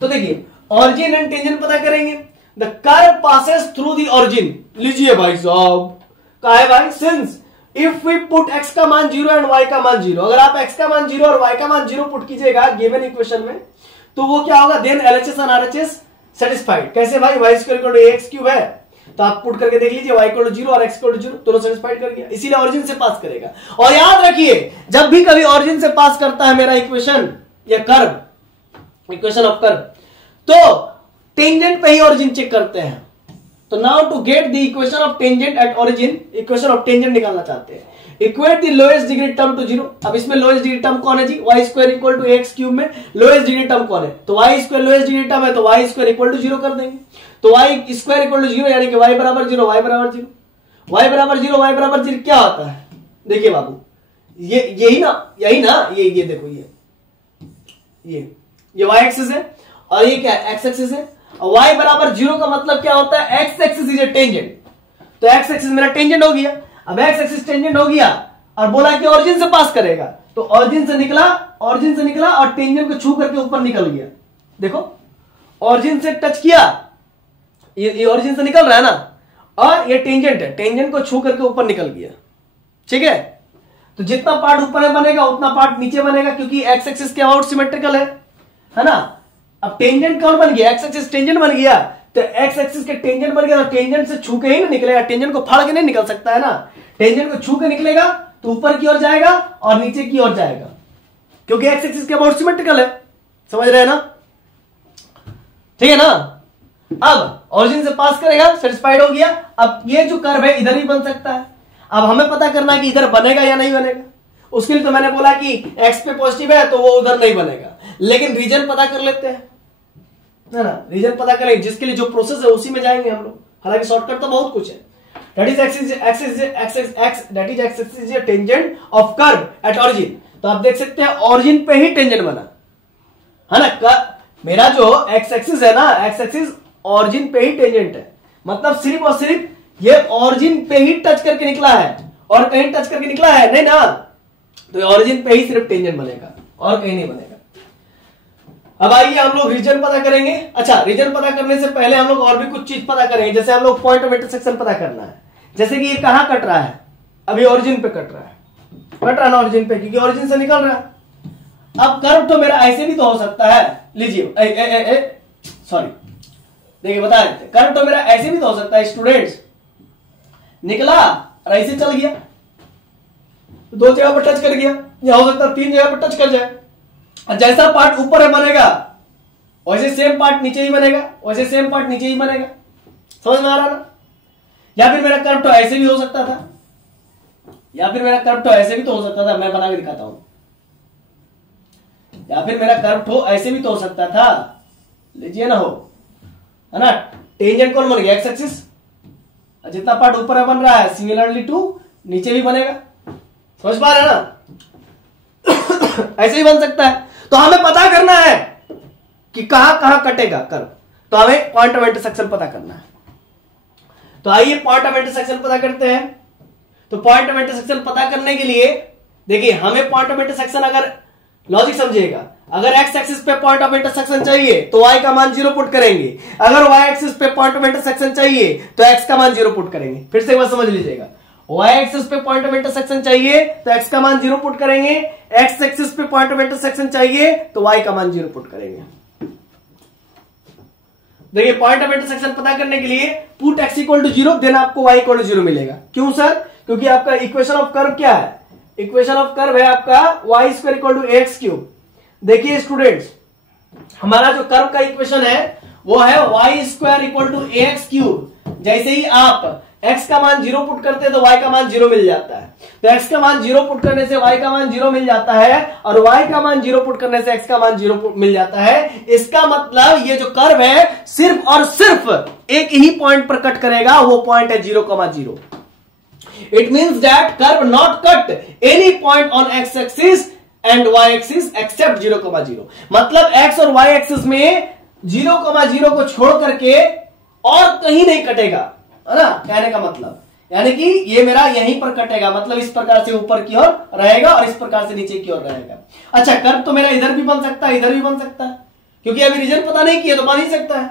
तो देखिए ऑरिजिन एंड टेंजेंट पता करेंगे। The curve passes through the origin, लीजिए भाई साहब, कहा है भाई, since if we put x का मान 0 एंड y का मान 0, अगर आप x का मान 0 और y का मान 0 पुट कीजिएगा गिवन इक्वेशन में, तो वो क्या होगा, देन LHS और RHS सेटिस्फाइड। कैसे भाई, y square equal to x cube है, तो आप पुट करके देख लीजिए, वाई इक्वल टू 0 और एक्स इक्वल टू 0 दोनों सेटिस्फाइड कर गया, इसीलिए ऑरिजिन से पास करेगा। और याद रखिए, जब भी कभी ऑरिजिन से पास करता है मेरा इक्वेशन या कर्व, इक्वेशन ऑफ कर्व, तो टेंजेंट पे ही ऑरिजिन चेक करते हैं। तो now to get the equation of tangent at origin, equation of tangent निकालना चाहते हैं, equate the lowest degree term to 0। अब इसमें लोएस्ट डिग्री टर्म कौन है जी, y square equal to x cube में लोएस्ट डिग्री टर्म कौन है, तो y square lowest degree term है, तो वाई स्क्वायर इक्वल टू 0 कर देंगे। तो वाई स्क्वायर इक्वल टू 0 यानी कि वाई बराबर 0, वाई बराबर 0, वाई बराबर 0, वाई बराबर 0 क्या होता है, देखिए बाबू, यही ना, ये देखो, ये वाई एक्सिस है और ये क्या है, एक्स एक्सिस है। और वाई बराबर 0 का मतलब क्या होता है, X axis is a tangent, तो एक्स एक्सिस मेरा टेंजेंट हो गया। अब एक्स एक्सिस टेंजेंट हो गया और बोला कि ऑरिजिन से पास करेगा, तो ऑरिजिन से निकला और टेंजेंट को छू करके ऊपर निकल गया। देखो, ऑरिजिन से टच किया, ये ऑरिजिन से निकल रहा है ना, और ये टेंजेंट है, टेंजेंट को छू करके ऊपर निकल गया। ठीक है, तो जितना पार्ट ऊपर में बनेगा उतना पार्ट नीचे बनेगा, क्योंकि एक्स एक्सिस के अबाउट सिमेट्रिकल है ना। अब टेंजेंट कौन बन गया, एक्स एक्सिस टेंजेंट बन गया, तो एक्स एक्सिस के टेंजेंट बन गया, तो टेंजेंट से छू के ही ना निकलेगा, टेंजेंट को फाड़ के नहीं निकल सकता है ना, टेंजेंट को छू के निकलेगा तो ऊपर की ओर जाएगा और नीचे की ओर जाएगा, क्योंकि एक्स एक्सिस के अबाउट सिमेट्रिकल है। समझ रहे हैं ना, ठीक है ना। अब ऑरिजिन से पास करेगा, सेटिस्फाइड हो गया। अब ये जो कर्व है इधर ही बन सकता है। अब हमें पता करना है कि इधर बनेगा या नहीं बनेगा, उसके लिए तो मैंने बोला कि एक्स पे पॉजिटिव है तो वो उधर नहीं बनेगा, लेकिन रीजन पता कर लेते हैं, है ना, रीजन पता करें, जिसके लिए जो प्रोसेस है उसी में जाएंगे हम लोग। हालांकि शॉर्टकट तो बहुत कुछ है। That is x is tangent of curve at origin. तो आप देख सकते हैं ऑरिजिन पे ही टेंजेंट बना, है ना। मेरा जो एक्स एक्सिस है ना, एक्स एक्सिस ऑरिजिन पे ही टेंजेंट है, मतलब सिर्फ और सिर्फ ये ऑरिजिन पे ही टच करके निकला है, और कहीं टच करके निकला है नहीं ना, तो ऑरिजिन पे ही सिर्फ टेंजेंट बनेगा और कहीं नहीं बनेगा। अब आइए हम लोग रीजन पता करेंगे। अच्छा, रीजन पता करने से पहले हम लोग और भी कुछ चीज पता करेंगे, जैसे हम लोग पॉइंट ऑफ इंटरसेक्शन पता करना है। जैसे कि ये कहां कट रहा है, अभी ऑरिजिन पे कट रहा है ना, ऑरिजिन पे, क्योंकि ऑरिजिन से निकल रहा है। अब कर्व तो मेरा ऐसे भी तो हो सकता है, लीजिए सॉरी, देखिए बता देते, कर्व तो मेरा ऐसे भी तो हो सकता है स्टूडेंट्स, निकला और ऐसे चल गया, दो जगह पर टच कर गया, या हो सकता है 3 जगह पर टच कर जाए। और जैसा पार्ट ऊपर है बनेगा वैसे सेम पार्ट नीचे ही बनेगा, वैसे सेम पार्ट नीचे ही बनेगा। समझ में आ रहा ना। या फिर मेरा कर्व तो ऐसे भी हो सकता था, या फिर मेरा कर्व तो ऐसे भी तो हो सकता था, मैं बना के दिखाता हूं। या फिर मेरा कर्व तो ऐसे भी तो हो सकता था, लीजिए ना, हो, है ना। टेंजेंट कौन बन गया, एक्स एक्सिस, जितना पार्ट ऊपर बन रहा है सिमिलरली टू नीचे भी बनेगा। समझ पा रहे हैं ना, ऐसे ही बन सकता है। तो हमें पता करना है कि कहां कहां कटेगा कर्व, तो हमें पॉइंट ऑफ इंटरसेक्शन पता करना है। तो आइए पॉइंट ऑफ इंटरसेक्शन पता करते हैं। तो पॉइंट ऑफ इंटरसेक्शन पता करने के लिए देखिए, हमें पॉइंट ऑफ इंटरसेक्शन, अगर लॉजिक समझिएगा, अगर एक्स एक्सिस पे पॉइंट ऑफ इंटरसेक्शन चाहिए तो y का मान 0 पुट करेंगे, अगर y एक्सिस पे पॉइंट ऑफ इंटरसेक्शन चाहिए तो x का मान 0 पुट करेंगे। फिर से एक बार समझ लीजिएगा, y एक्सिस पे पॉइंट ऑफ इंटरसेक्शन चाहिए तो x का मान 0 पुट करेंगे, x एक्सिस पे पॉइंट ऑफ इंटरसेक्शन चाहिए तो y का मान 0 पुट करेंगे। देखिए, पॉइंट ऑफ इंटरसेक्शन पता करने के लिए put x equal to 0, then आपको y इक्वल टू 0 मिलेगा। क्यों सर, क्योंकि आपका इक्वेशन ऑफ कर्व क्या है, इक्वेशन ऑफ कर्व है आपका y square equal to x cube. देखिए स्टूडेंट्स, हमारा जो कर्व का इक्वेशन है वो है Y square equal to x cube. जैसे ही आप x का मान 0 पुट करते हैं तो y का मान 0 मिल जाता है, तो x का मान 0 पुट करने से y का मान 0 मिल जाता है, और y का मान 0 पुट करने से x का मान 0 मिल जाता है। इसका मतलब ये जो कर्व है सिर्फ और सिर्फ एक ही पॉइंट पर कट करेगा, वो पॉइंट है 0,0। It means that curve not cut any point on x axis and y axis except 0,0। मतलब x और y axis में 0,0 को छोड़ करके और कहीं नहीं कटेगा, है ना, कहने का मतलब। यानी कि ये मेरा यहीं पर कटेगा, मतलब इस प्रकार से ऊपर की ओर रहेगा और इस प्रकार से नीचे की ओर रहेगा। अच्छा, कर्व तो मेरा इधर भी बन सकता है, इधर भी बन सकता है, क्योंकि अभी रीजन पता नहीं किया तो बन ही सकता है,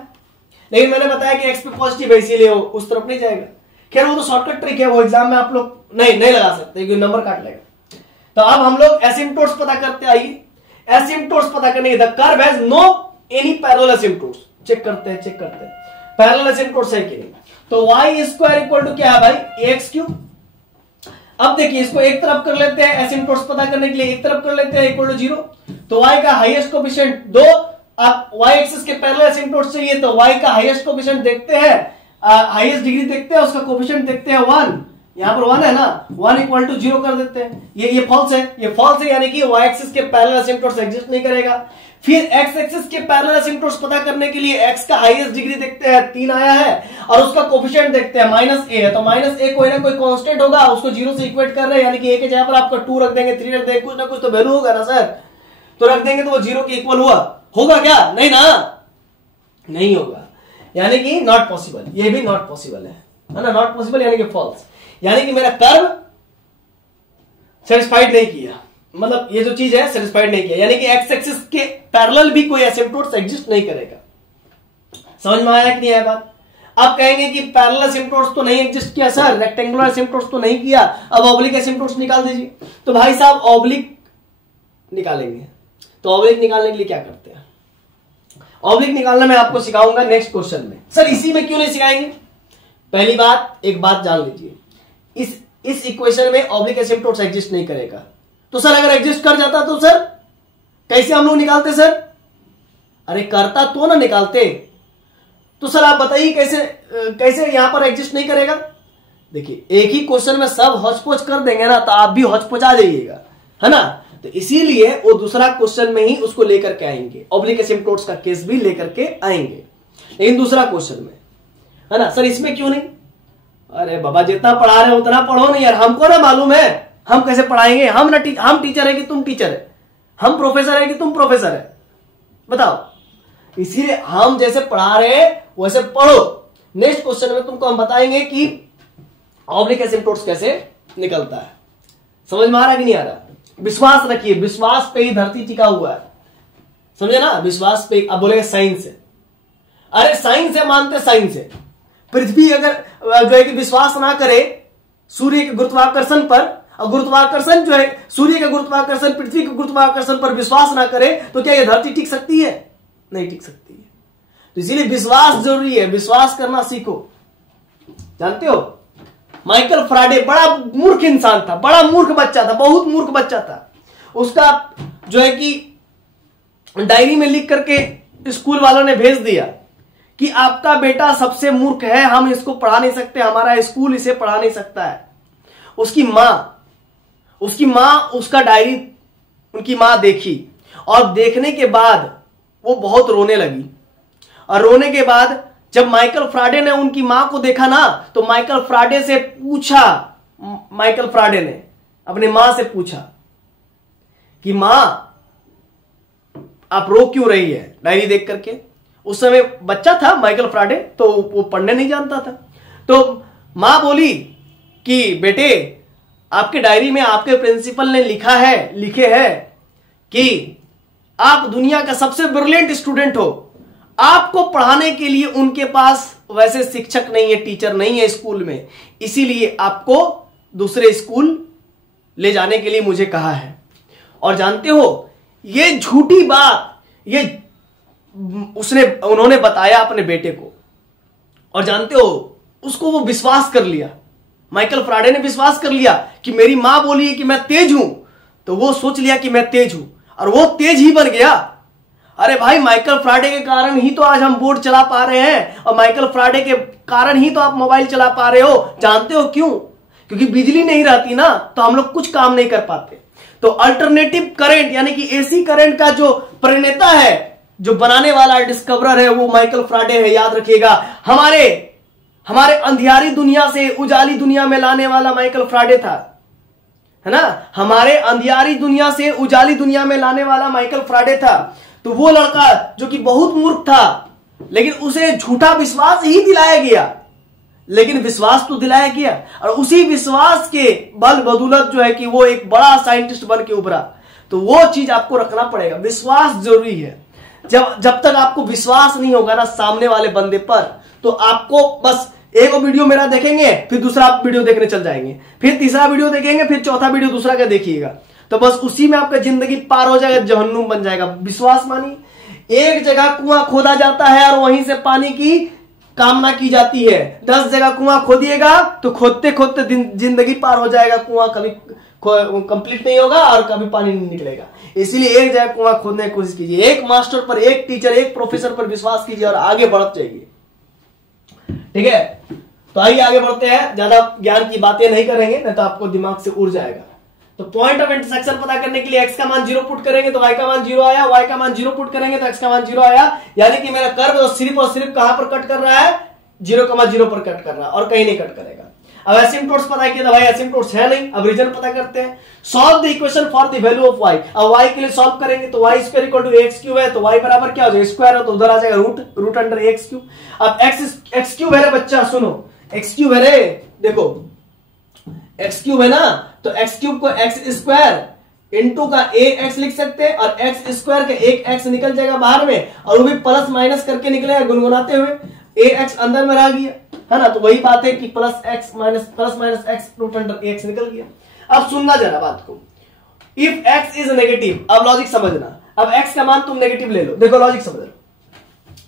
लेकिन मैंने बताया कि x पे पॉजिटिव है इसीलिए वो उस तरफ नहीं जाएगा। खैर वो तो शॉर्टकट ट्रिक है, वो एग्जाम में आप लोग नहीं लगा सकते क्योंकि नंबर काट लेगा। तो अब हम लोग एसिम्पटोट्स पता करते आइए। एसिम्पटोट्स पता करने, the curve has no any parallel asymptotes. Check करते हैं पैरेलल एसिम्प्टोट्स है कि नहीं। तो y स्क्वायर इक्वल टू क्या है भाई, ax क्यूब। अब देखिए इसको एक तरफ कर लेते हैं, एसिम्प्टोट्स पता करने के लिए एक तरफ कर लेते हैं, इक्वल टू 0। तो y का हाईएस्ट कोएफिशिएंट 2, आप y एक्सिस के पैरेलल एसिम्प्टोट्स चाहिए तो y का हाईएस्ट कोएफिशिएंट देखते हैं, हाईएस्ट डिग्री देखते हैं, उसका कोएफिशिएंट देखते हैं 1, यहां पर 1 है ना, 1 इक्वल टू 0 कर देते हैं। ये फॉल्स है, यानी कि y एक्सिस के पैरेलल एसिम्प्टोट्स एग्जिस्ट नहीं करेगा। फिर x एक्सिस के पैरेलल एसिम्प्टोट्स पता करने के लिए x का हाईएस्ट डिग्री देखते हैं, 3 आया है, और उसका कोएफिशिएंट देखते हैं -a है, तो -a कोई ना कोई कांस्टेंट होगा, उसको 0 से इक्वेट कर रहे हैं, यानी कि a के जगह पर आपका 2 रख देंगे, 3 रख देंगे, कुछ ना कुछ तो वैल्यू होगा ना सर, तो रख देंगे तो वो 0 के इक्वल होगा क्या, नहीं ना, नहीं होगा, यानी कि नॉट पॉसिबल, ये भी नॉट पॉसिबल है ना, नॉट पॉसिबल यानी कि फॉल्स, यानी कि मेरा कर्व सेटिस्फाइड नहीं किया, मतलब ये जो चीज है सेटिस्फाइड नहीं किया, यानी कि एक्स एक्सिस के पैरेलल भी कोई एसिम्प्टोट्स एग्जिस्ट नहीं करेगा। समझ में आया कि नहीं आया बात। अब कहेंगे कि पैरेलल एसिम्प्टोट्स तो नहीं एग्जिस्ट किया सर, रेक्टेंगुलर एसिम्प्टोट्स तो नहीं किया, अब ऑब्लिक एसिम्प्टोट्स निकाल दीजिए। तो भाई साहब ऑब्लिक निकालेंगे, तो ऑब्लिक निकालने के लिए क्या करते हैं, ऑब्लिक निकालना मैं आपको सिखाऊंगा नेक्स्ट क्वेश्चन में। सर इसी में क्यों नहीं सिखाएंगे, पहली बात एक बात जान लीजिए, इस इक्वेशन में ऑब्लिक एसिम्प्टोट्स एग्जिस्ट नहीं करेगा, तो सर अगर एग्जिस्ट कर जाता तो सर कैसे हम लोग निकालते सर, अरे करता तो ना निकालते, तो सर आप बताइए कैसे यहां पर एग्जिस्ट नहीं करेगा। देखिए एक ही क्वेश्चन में सब हौच-पौच कर देंगे ना, तो आप भी हौच-पौचा जाइएगा, है ना, तो इसीलिए वो दूसरा क्वेश्चन में ही उसको लेकर के आएंगे, ऑब्लिक एसिम्प्टोट्स का केस भी लेकर के आएंगे, लेकिन दूसरा क्वेश्चन में, है ना। सर इसमें क्यों नहीं, अरे बाबा जितना पढ़ा रहे उतना पढ़ो नहीं यार, हमको ना मालूम है हम कैसे पढ़ाएंगे, हम टीचर है कि तुम टीचर है, हम प्रोफेसर है कि तुम प्रोफेसर है, बताओ। इसीलिए हम जैसे पढ़ा रहे हैं वैसे पढ़ो, नेक्स्ट क्वेश्चन में तुमको हम बताएंगे कि ऑब्लिक एसिम्प्टोट्स कैसे निकलता है। समझ में आ रहा कि नहीं आ रहा, विश्वास रखिए, विश्वास पे ही धरती टिका हुआ है, समझे ना, विश्वास पे। अब बोलेगा साइंस है, अरे साइंस है, मानते साइंस है, पृथ्वी अगर जो है कि विश्वास ना करे सूर्य के गुरुत्वाकर्षण पर, और गुरुत्वाकर्षण जो है सूर्य का गुरुत्वाकर्षण पृथ्वी के गुरुत्वाकर्षण पर विश्वास ना करे, तो क्या ये धरती टिक सकती है, नहीं टिक सकती है। तो इसीलिए विश्वास जरूरी है, विश्वास करना सीखो। जानते हो माइकल फ्राडे बड़ा मूर्ख इंसान था, बड़ा मूर्ख बच्चा था, बहुत मूर्ख बच्चा था, उसका जो है कि डायरी में लिख करके स्कूल वालों ने भेज दिया कि आपका बेटा सबसे मूर्ख है, हम इसको पढ़ा नहीं सकते, हमारा स्कूल इसे पढ़ा नहीं सकता है। उसकी मां उसका डायरी उनकी मां देखी, और देखने के बाद वो बहुत रोने लगी, और रोने के बाद जब माइकल फ्राडे ने उनकी मां को देखा ना, तो माइकल फ्राडे से पूछा, माइकल फ्राडे ने अपने मां से पूछा कि मां आप रो क्यों रही है डायरी देख करके। उस समय बच्चा था माइकल फ्राडे, तो वो पढ़ने नहीं जानता था, तो मां बोली कि बेटे आपके डायरी में आपके प्रिंसिपल ने लिखे है कि आप दुनिया का सबसे ब्रिलियंट स्टूडेंट हो, आपको पढ़ाने के लिए उनके पास वैसे शिक्षक नहीं है, टीचर नहीं है स्कूल में, इसीलिए आपको दूसरे स्कूल ले जाने के लिए मुझे कहा है। और जानते हो ये झूठी बात ये उन्होंने बताया अपने बेटे को, और जानते हो उसको वो विश्वास कर लिया, माइकल फ्राडे ने विश्वास कर लिया कि मेरी मां बोली कि मैं तेज हूं, तो वो सोच लिया कि मैं तेज हूं, और वो तेज ही बन गया। अरे भाई माइकल फ्राडे के कारण ही तो आज हम बोर्ड चला पा रहे हैं, और माइकल फ्राडे के कारण ही तो आप मोबाइल चला पा रहे हो। जानते हो क्यों, क्योंकि बिजली नहीं रहती ना, तो हम लोग कुछ काम नहीं कर पाते। तो अल्टरनेटिव करंट यानी कि एसी करंट का जो प्रणेता है, जो बनाने वाला डिस्कवरर है, वो माइकल फ्राडे है, याद रखिएगा। हमारे अंधियारी दुनिया से उजाली दुनिया में लाने वाला माइकल फ्राडे था, है ना, हमारे अंधियारी दुनिया से उजाली दुनिया में लाने वाला माइकल फ्राडे था। तो वो लड़का जो कि बहुत मूर्ख था, लेकिन उसे झूठा विश्वास ही दिलाया गया, लेकिन विश्वास तो दिलाया गया, और उसी विश्वास के बल बदौलत जो है कि वो एक बड़ा साइंटिस्ट बन के उभरा। तो वो चीज आपको रखना पड़ेगा, विश्वास जरूरी है। जब तक आपको विश्वास नहीं होगा ना सामने वाले बंदे पर, तो आपको बस एक वीडियो मेरा देखेंगे, फिर दूसरा वीडियो देखने चल जाएंगे, फिर तीसरा वीडियो देखेंगे, फिर चौथा वीडियो दूसरा का देखिएगा, तो बस उसी में आपका जिंदगी पार हो जाएगा, जहन्नुम बन जाएगा। विश्वास मानिए, एक जगह कुआं खोदा जाता है और वहीं से पानी की कामना की जाती है। 10 जगह कुआं खोदिएगा तो खोदते खोदते जिंदगी पार हो जाएगा, कुआं कभी कंप्लीट नहीं होगा और कभी पानी नहीं निकलेगा। इसीलिए एक जगह कुआं खोदने की कोशिश कीजिए, एक मास्टर पर, एक टीचर, एक प्रोफेसर पर विश्वास कीजिए और आगे बढ़ते जाइए। ठीक है, तो आइए आगे बढ़ते हैं, ज्यादा ज्ञान की बातें नहीं करेंगे, नहीं तो आपको दिमाग से उड़ जाएगा। तो पॉइंट ऑफ इंटरसेक्शन पता करने के लिए x का मान 0 पुट करेंगे तो y का मान 0 आया, y का मान 0 पुट करेंगे तो x का मान 0 आया। यानी कि मेरा कर्व और सिर्फ कहां पर कट कर रहा है, 0,0 पर कट कर रहा है और कहीं नहीं कट करेगा। अब एसिम्पटोट्स पता किया था भाई, एसिम्पटोट्स है नहीं, अब रीजन पता करते हैं। Solve the equation for the value of y। अब y के लिए सॉल्व करेंगे तो y square equal to x cube है, तो y बराबर क्या हो जाएगा, स्क्वायर है तो उधर आ जाएगा रूट अंडर x क्यूब। अब x क्यूब है रे बच्चा, सुनो x क्यूब है रे, देखो x क्यूब है ना, तो x क्यूब को x स्क्वायर इंटू का ax लिख सकते हैं और x स्क्वायर के एक x निकल जाएगा बाहर में और वो भी प्लस माइनस करके निकलेगा गुनगुनाते हुए, ax अंदर में रह गया है ना। तो वही बात है कि plus minus x root under ax निकल गया। अब सुनना जरा बात को, इफ x इज नेगेटिव, अब लॉजिक समझना, अब x का मान तुम नेगेटिव ले लो, देखो लॉजिक समझ लो।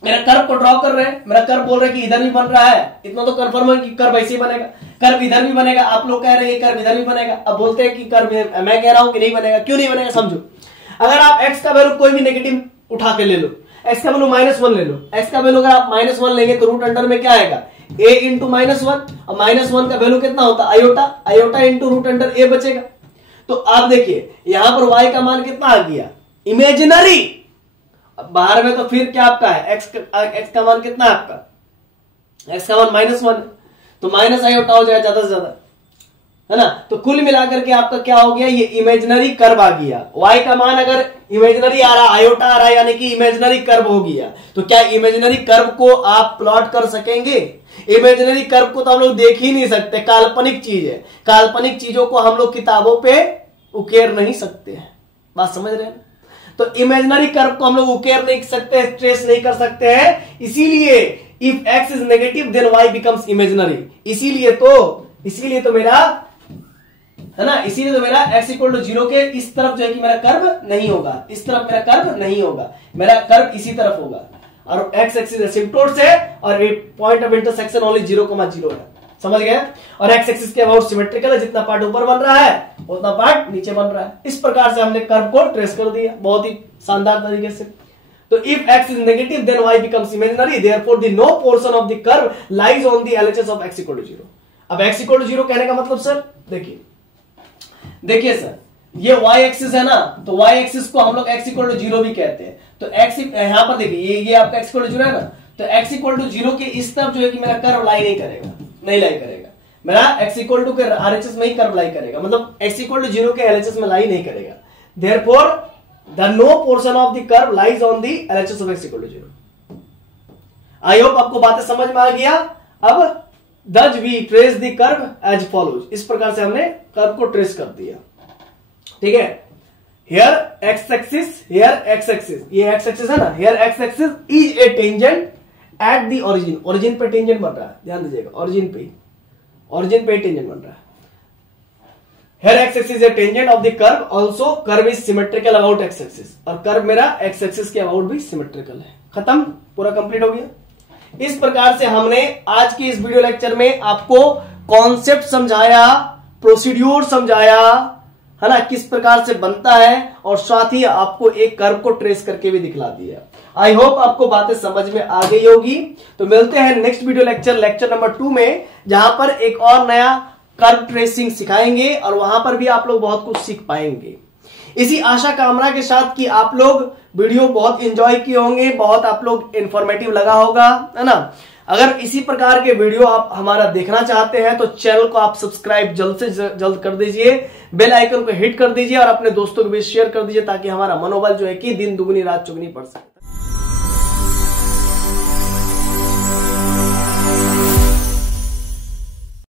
मेरा कर्व को ड्रॉ कर रहे हैं, मेरा कर्व बोल रहे हैं कि इधर भी बन रहा है, इतना तो कंफर्म है कि कर्व ऐसे ही बनेगा, कर्व इधर भी बनेगा, आप लोग कह रहे हैं कर्व इधर भी बनेगा। अब बोलते हैं कि कर्व, मैं कह रहा हूं कि नहीं बनेगा, क्यों नहीं बनेगा समझो। अगर आप x का वैल्यू कोई भी नेगेटिव उठा के ले लो, x का वैल्यू -1 ले लो, x का वैल्यू अगर आप -1 लेंगे तो रूट अंडर में क्या आएगा, a इंटू -1, और -1 का वैल्यू कितना होता है, iota into root under a बचेगा। तो आप देखिए यहां पर y का मान कितना आ गया, इमेजिनरी, बाहर में तो फिर क्या आपका है, x का मान कितना है आपका, x का मान -1, तो माइनस आयोटा हो जाएगा ज्यादा से ज्यादा, है ना। तो कुल मिलाकर के आपका क्या हो गया, ये इमेजिनरी कर्व आ गया। y का मान अगर इमेजिनरी आ रहा, आयोटा आ रहा है, यानी कि इमेजिनरी कर्व हो गया। तो क्या इमेजिनरी कर्व को आप प्लॉट कर सकेंगे, इमेजिनरी कर्व को तो हम लोग देख ही नहीं सकते, काल्पनिक चीज है, काल्पनिक चीजों को हम लोग किताबों पे उकेर नहीं सकते हैं, बात समझ रहे हैं। तो इमेजिनरी कर्व को हम लोग उकेर नहीं सकते, ट्रेस नहीं कर सकते हैं, इसीलिए if x is negative then y becomes imaginary. इसीलिए तो मेरा है ना, इसीलिए तो मेरा x इक्वल टू 0 के इस तरफ जो है कि मेरा कर्व नहीं होगा, इस तरफ मेरा कर्व नहीं होगा, मेरा कर्व इसी तरफ होगा और x एक्सिस एसिम्पटोट्स है और पॉइंट ऑफ इंटरसेक्शन ओनली 0,0 है, समझ गए। और x एक्सिस के अबाउट सिमेट्रिकल है, जितना पार्ट ऊपर बन रहा है उतना पार्ट नीचे बन रहा है। इस प्रकार से हमने कर्व को ट्रेस कर दिया बहुत ही शानदार तरीके से। तो if x is negative then y becomes imaginary, therefore the no portion of the curve lies on the LHS of x equal to 0। अब x इक्वल टू 0 कहने का मतलब सर देखिए सर, ये y एक्सिस है ना, तो y एक्सिस को हम लोग x इक्वल टू 0 भी कहते हैं। तो x यहां पर देखिए, ये आपका x इक्वल टू 0 है ना, तो x इक्वल टू 0 के इस तरफ जो है कि मेरा कर्व लाई नहीं करेगा, मेरा x इक्वल टू के RHS में ही कर्व लाई करेगा, मतलब x इक्वल टू 0 के LHS में लाई नहीं करेगा। Therefore the no portion of the curve lies on the LHS of x equal to 0। I hope आपको बातें समझ में आ गया। अब thus we trace the curve as follows, इस प्रकार से हमने कर्व को ट्रेस कर दिया, ठीक है। here x axis, here x axis, ये x axis है ना, here x axis is a tangent at the origin, origin पे टेंजेंट बन रहा है, ध्यान दीजिएगा, origin पे टेंजेंट बन रहा है। here x axis is a tangent of the curve, also curve is symmetrical about x axis, और कर्व मेरा x axis के अबाउट भी सिमेट्रिकल है। खत्म, पूरा कंप्लीट हो गया। इस प्रकार से हमने आज की इस वीडियो लेक्चर में आपको कॉन्सेप्ट समझाया, प्रोसीड्यूर समझाया, है ना, किस प्रकार से बनता है, और साथ ही आपको एक कर्व को ट्रेस करके भी दिखला दिया। आई होप आपको बातें समझ में आ गई होगी। तो मिलते हैं नेक्स्ट वीडियो लेक्चर नंबर 2 में, जहां पर एक और नया कर्व ट्रेसिंग सिखाएंगे और वहां पर भी आप लोग बहुत कुछ सीख पाएंगे। इसी आशा कामना के साथ कि आप लोग वीडियो बहुत एंजॉय किए होंगे, बहुत आप लोग इंफॉर्मेटिव लगा होगा, है ना। अगर इसी प्रकार के वीडियो आप हमारा देखना चाहते हैं तो चैनल को आप सब्सक्राइब जल्द से जल्द कर दीजिए, बेल आइकन को हिट कर दीजिए और अपने दोस्तों के बीच शेयर कर दीजिए, ताकि हमारा मनोबल जो है कि दिन दुगनी रात चौगुनी बढ़ सके।